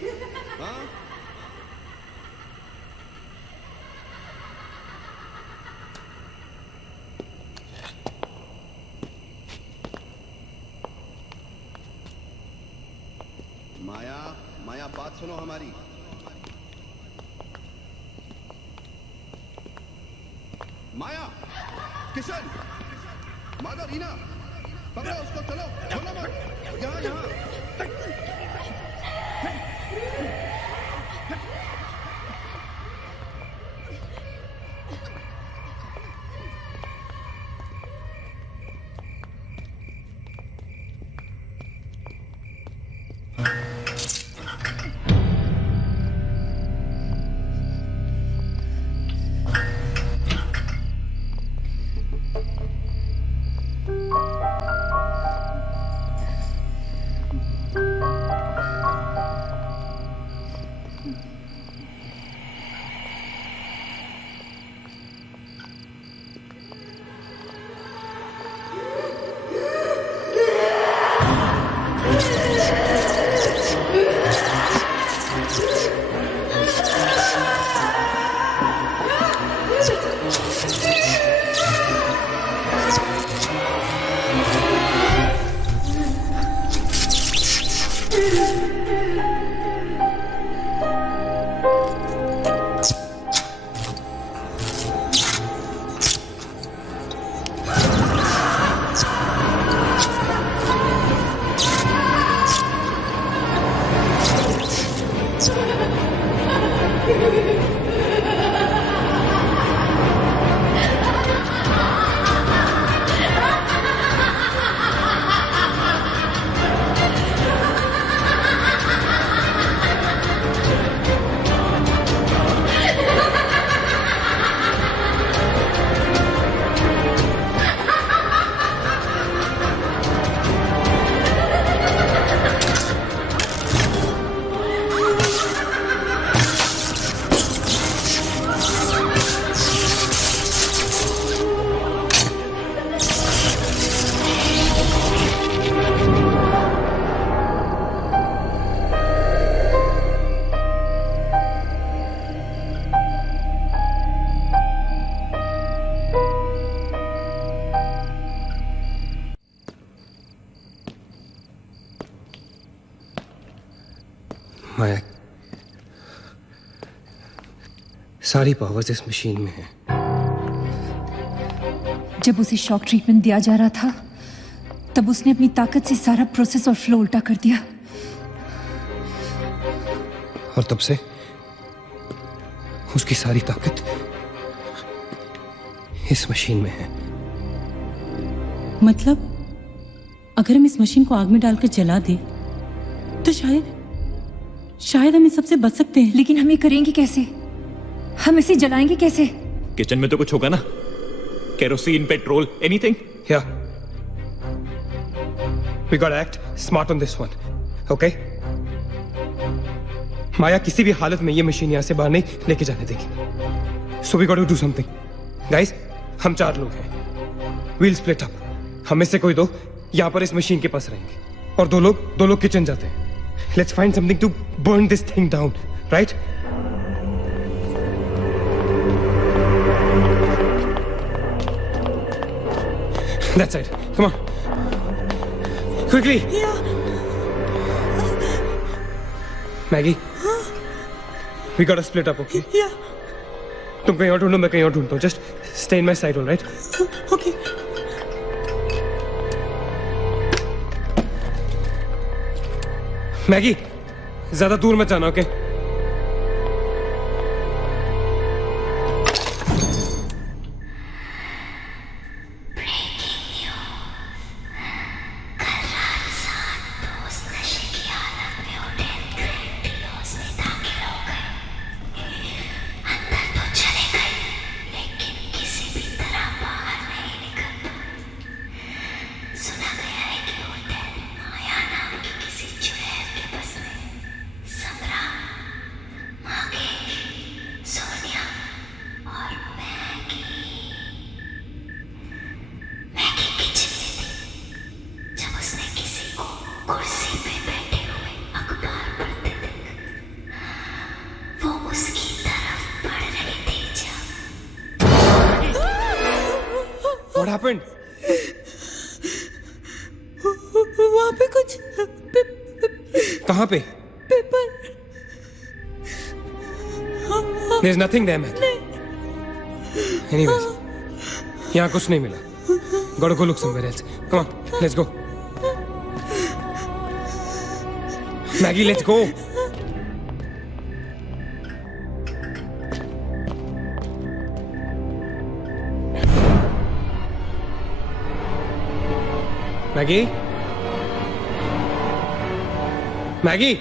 हाँ? माया, माया, बात सुनो हमारी। माया, किशन, माधव, रीना, पकड़ो उसको, चलो, बोलो मत, यहाँ यहाँ। माया, सारी पावर्स इस मशीन में है। जब उसे शॉक ट्रीटमेंट दिया जा रहा था तब उसने अपनी ताकत से सारा प्रोसेस और फ्लो उल्टा कर दिया। और तब से उसकी सारी ताकत इस मशीन में है। मतलब अगर हम इस मशीन को आग में डालकर जला दें तो शायद हम इस सबसे बच सकते हैं। लेकिन हम ये करेंगे कैसे? हम इसे जलाएंगे कैसे? किचन में तो कुछ होगा ना, kerosene, petrol, anything. Yeah. We gotta act smart on this one. Okay? माया किसी भी हालत में ये मशीन यहां से बाहर नहीं लेके जाने देगी। So we gotta do something. Guys, हम 4 लोग हैं। We'll split up. हम में से कोई 2 यहां पर इस मशीन के पास रहेंगे और 2 लोग किचन जाते हैं। Let's find something to burn this thing down, right? That side. Come on. Quickly. Yeah. Maggie. We gotta split up, okay? Yeah. तुम कहीं और ढूंढो, मैं कहीं और ढूंढता हूँ. Just stay in my side, all right? Okay. Maggi, ज्यादा दूर मत जाना, ओके? What happened? वहाँ पे कुछ कहाँ पे? Paper. There's nothing there, man. Anyways, यहाँ कुछ नहीं मिला. Gotta go look somewhere else. Come on, let's go. Maggie, let's go. Maggie? Maggie?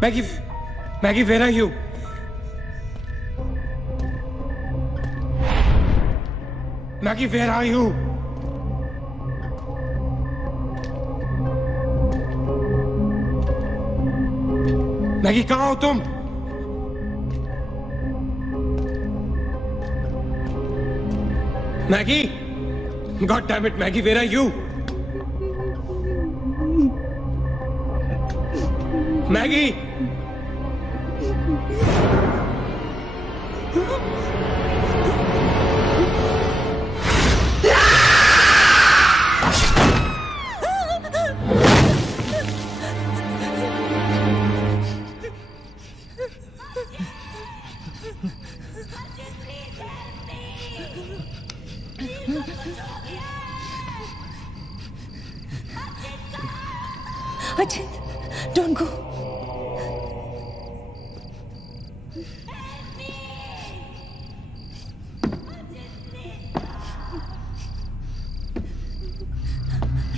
Maggie? Maggie, where are you? Maggie, where are you? Maggie, कहाँ हो तुम? Maggie? God damn it, Maggie, where are you? Maggie! Ajit, don't go.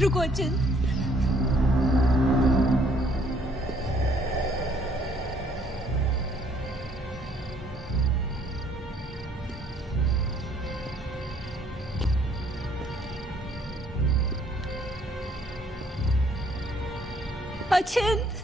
रुको अचिंत। अचिंत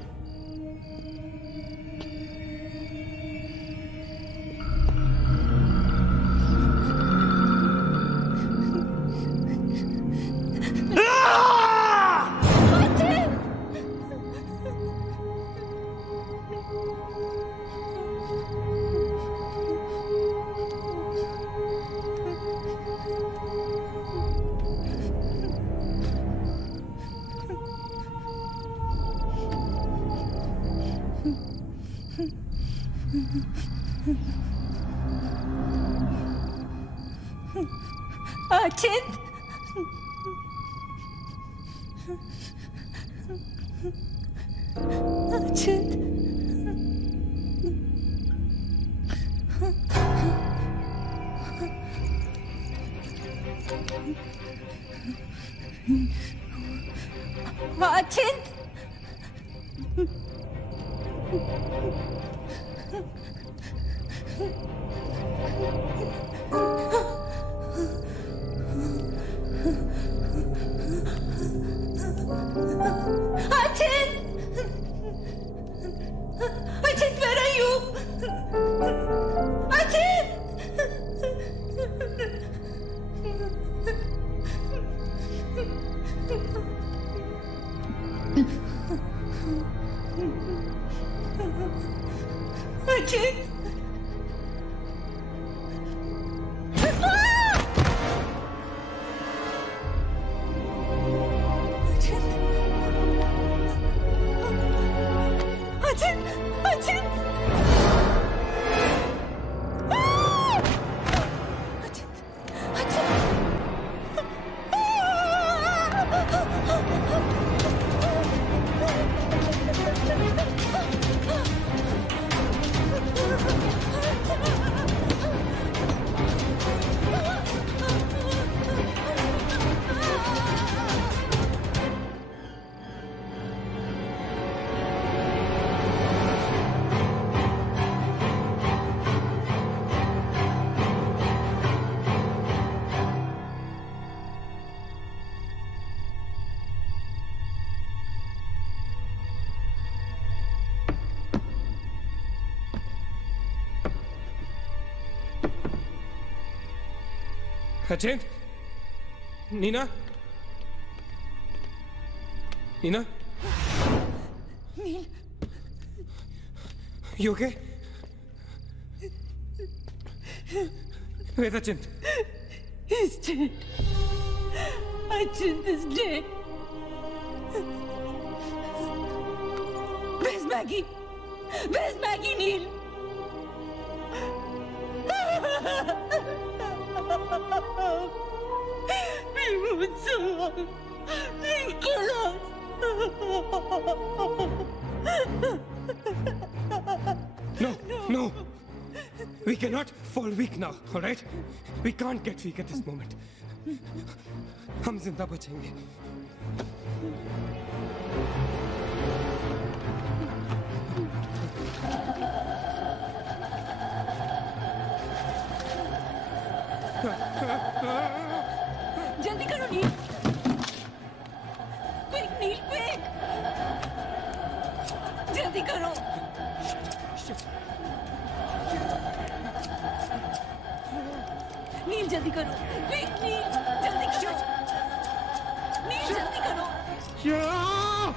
अचिंत अचिंत अचिंत Achint, where are you? Achint! Achint! अचिंत, Neena, Neena, nil, you okay? Where's Achint? He's dead. Achint is dead. Where's Maggie? Where's Maggie, Neil? We won't survive. They'll kill us. No. We cannot fall weak now, all right? We can't get weak at this moment. हम जिंदा बचेंगे. जल्दी करो नील. Quick, नील, quick. जल्दी करो. नील जल्दी करो. Quick, नील जल्दी करो. नील जल्दी करो. नील!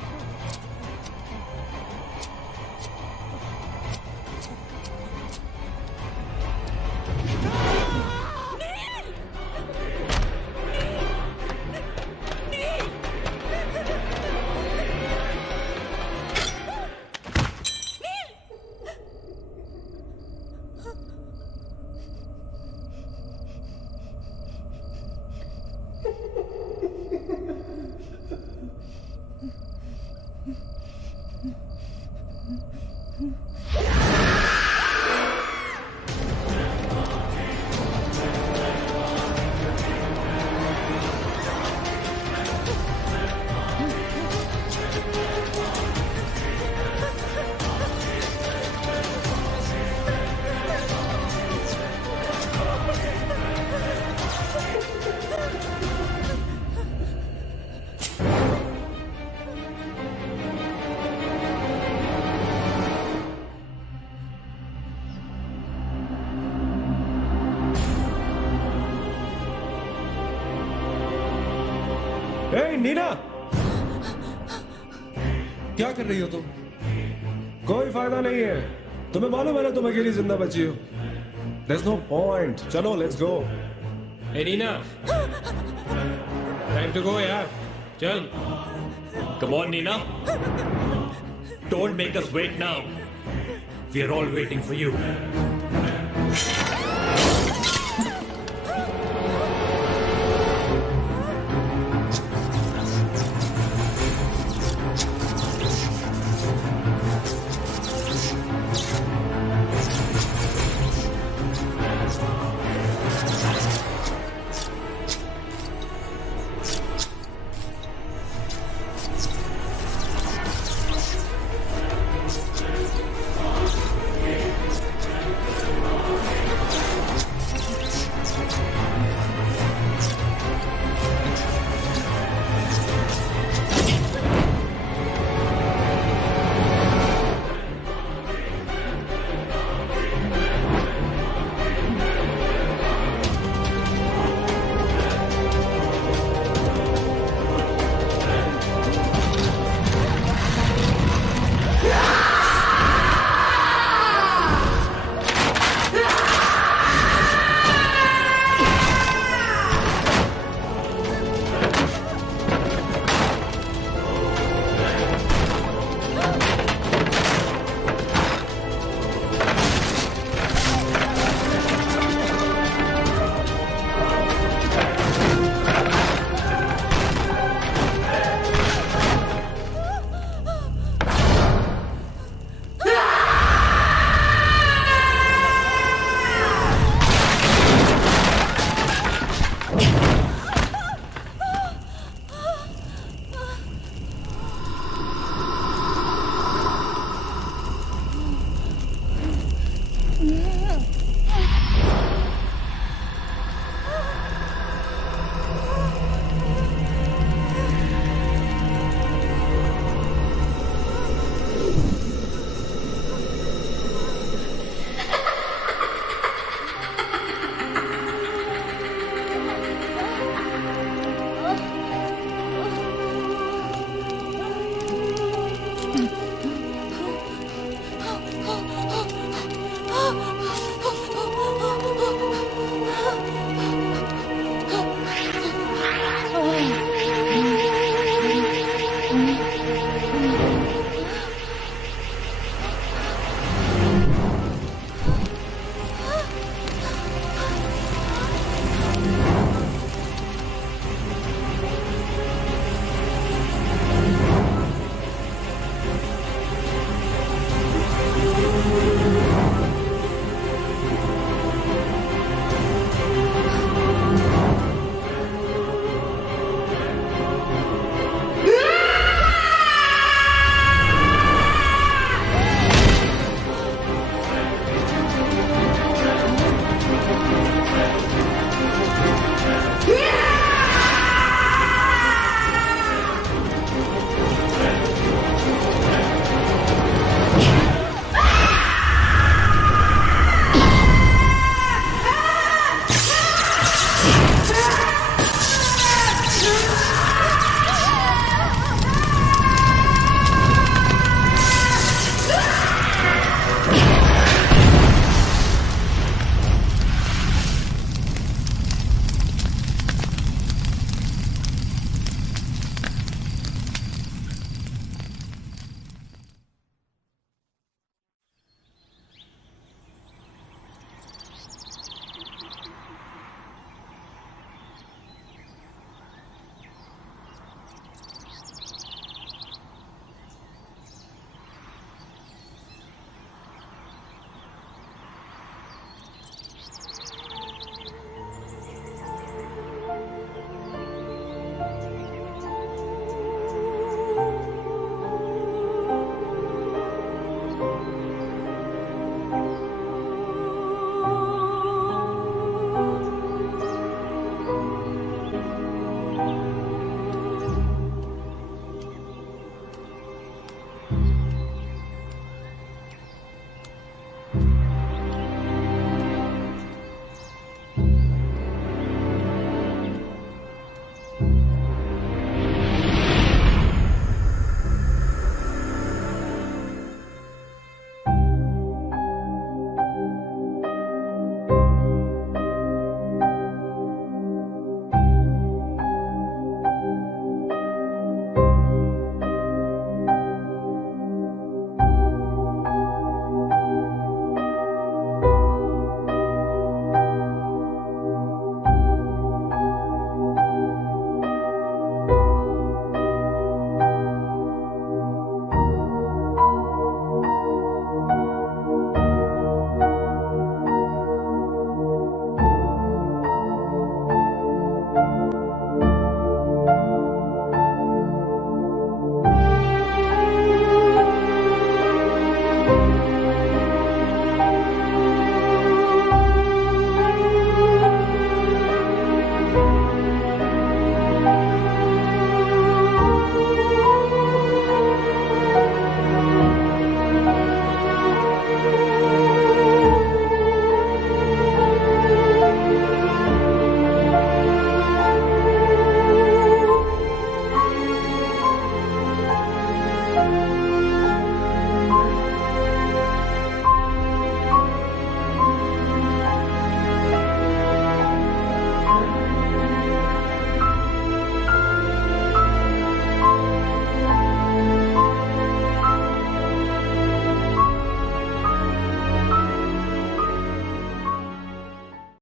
ए नीना, क्या कर रही हो तुम? कोई फायदा नहीं है। तुम्हें मालूम है ना तुम अकेली जिंदा बची हो। There's no point. चलो let's go. ए नीना, टाइम टू गो यार, चल। Come on, Nina. Don't make us wait now. We are all waiting for you.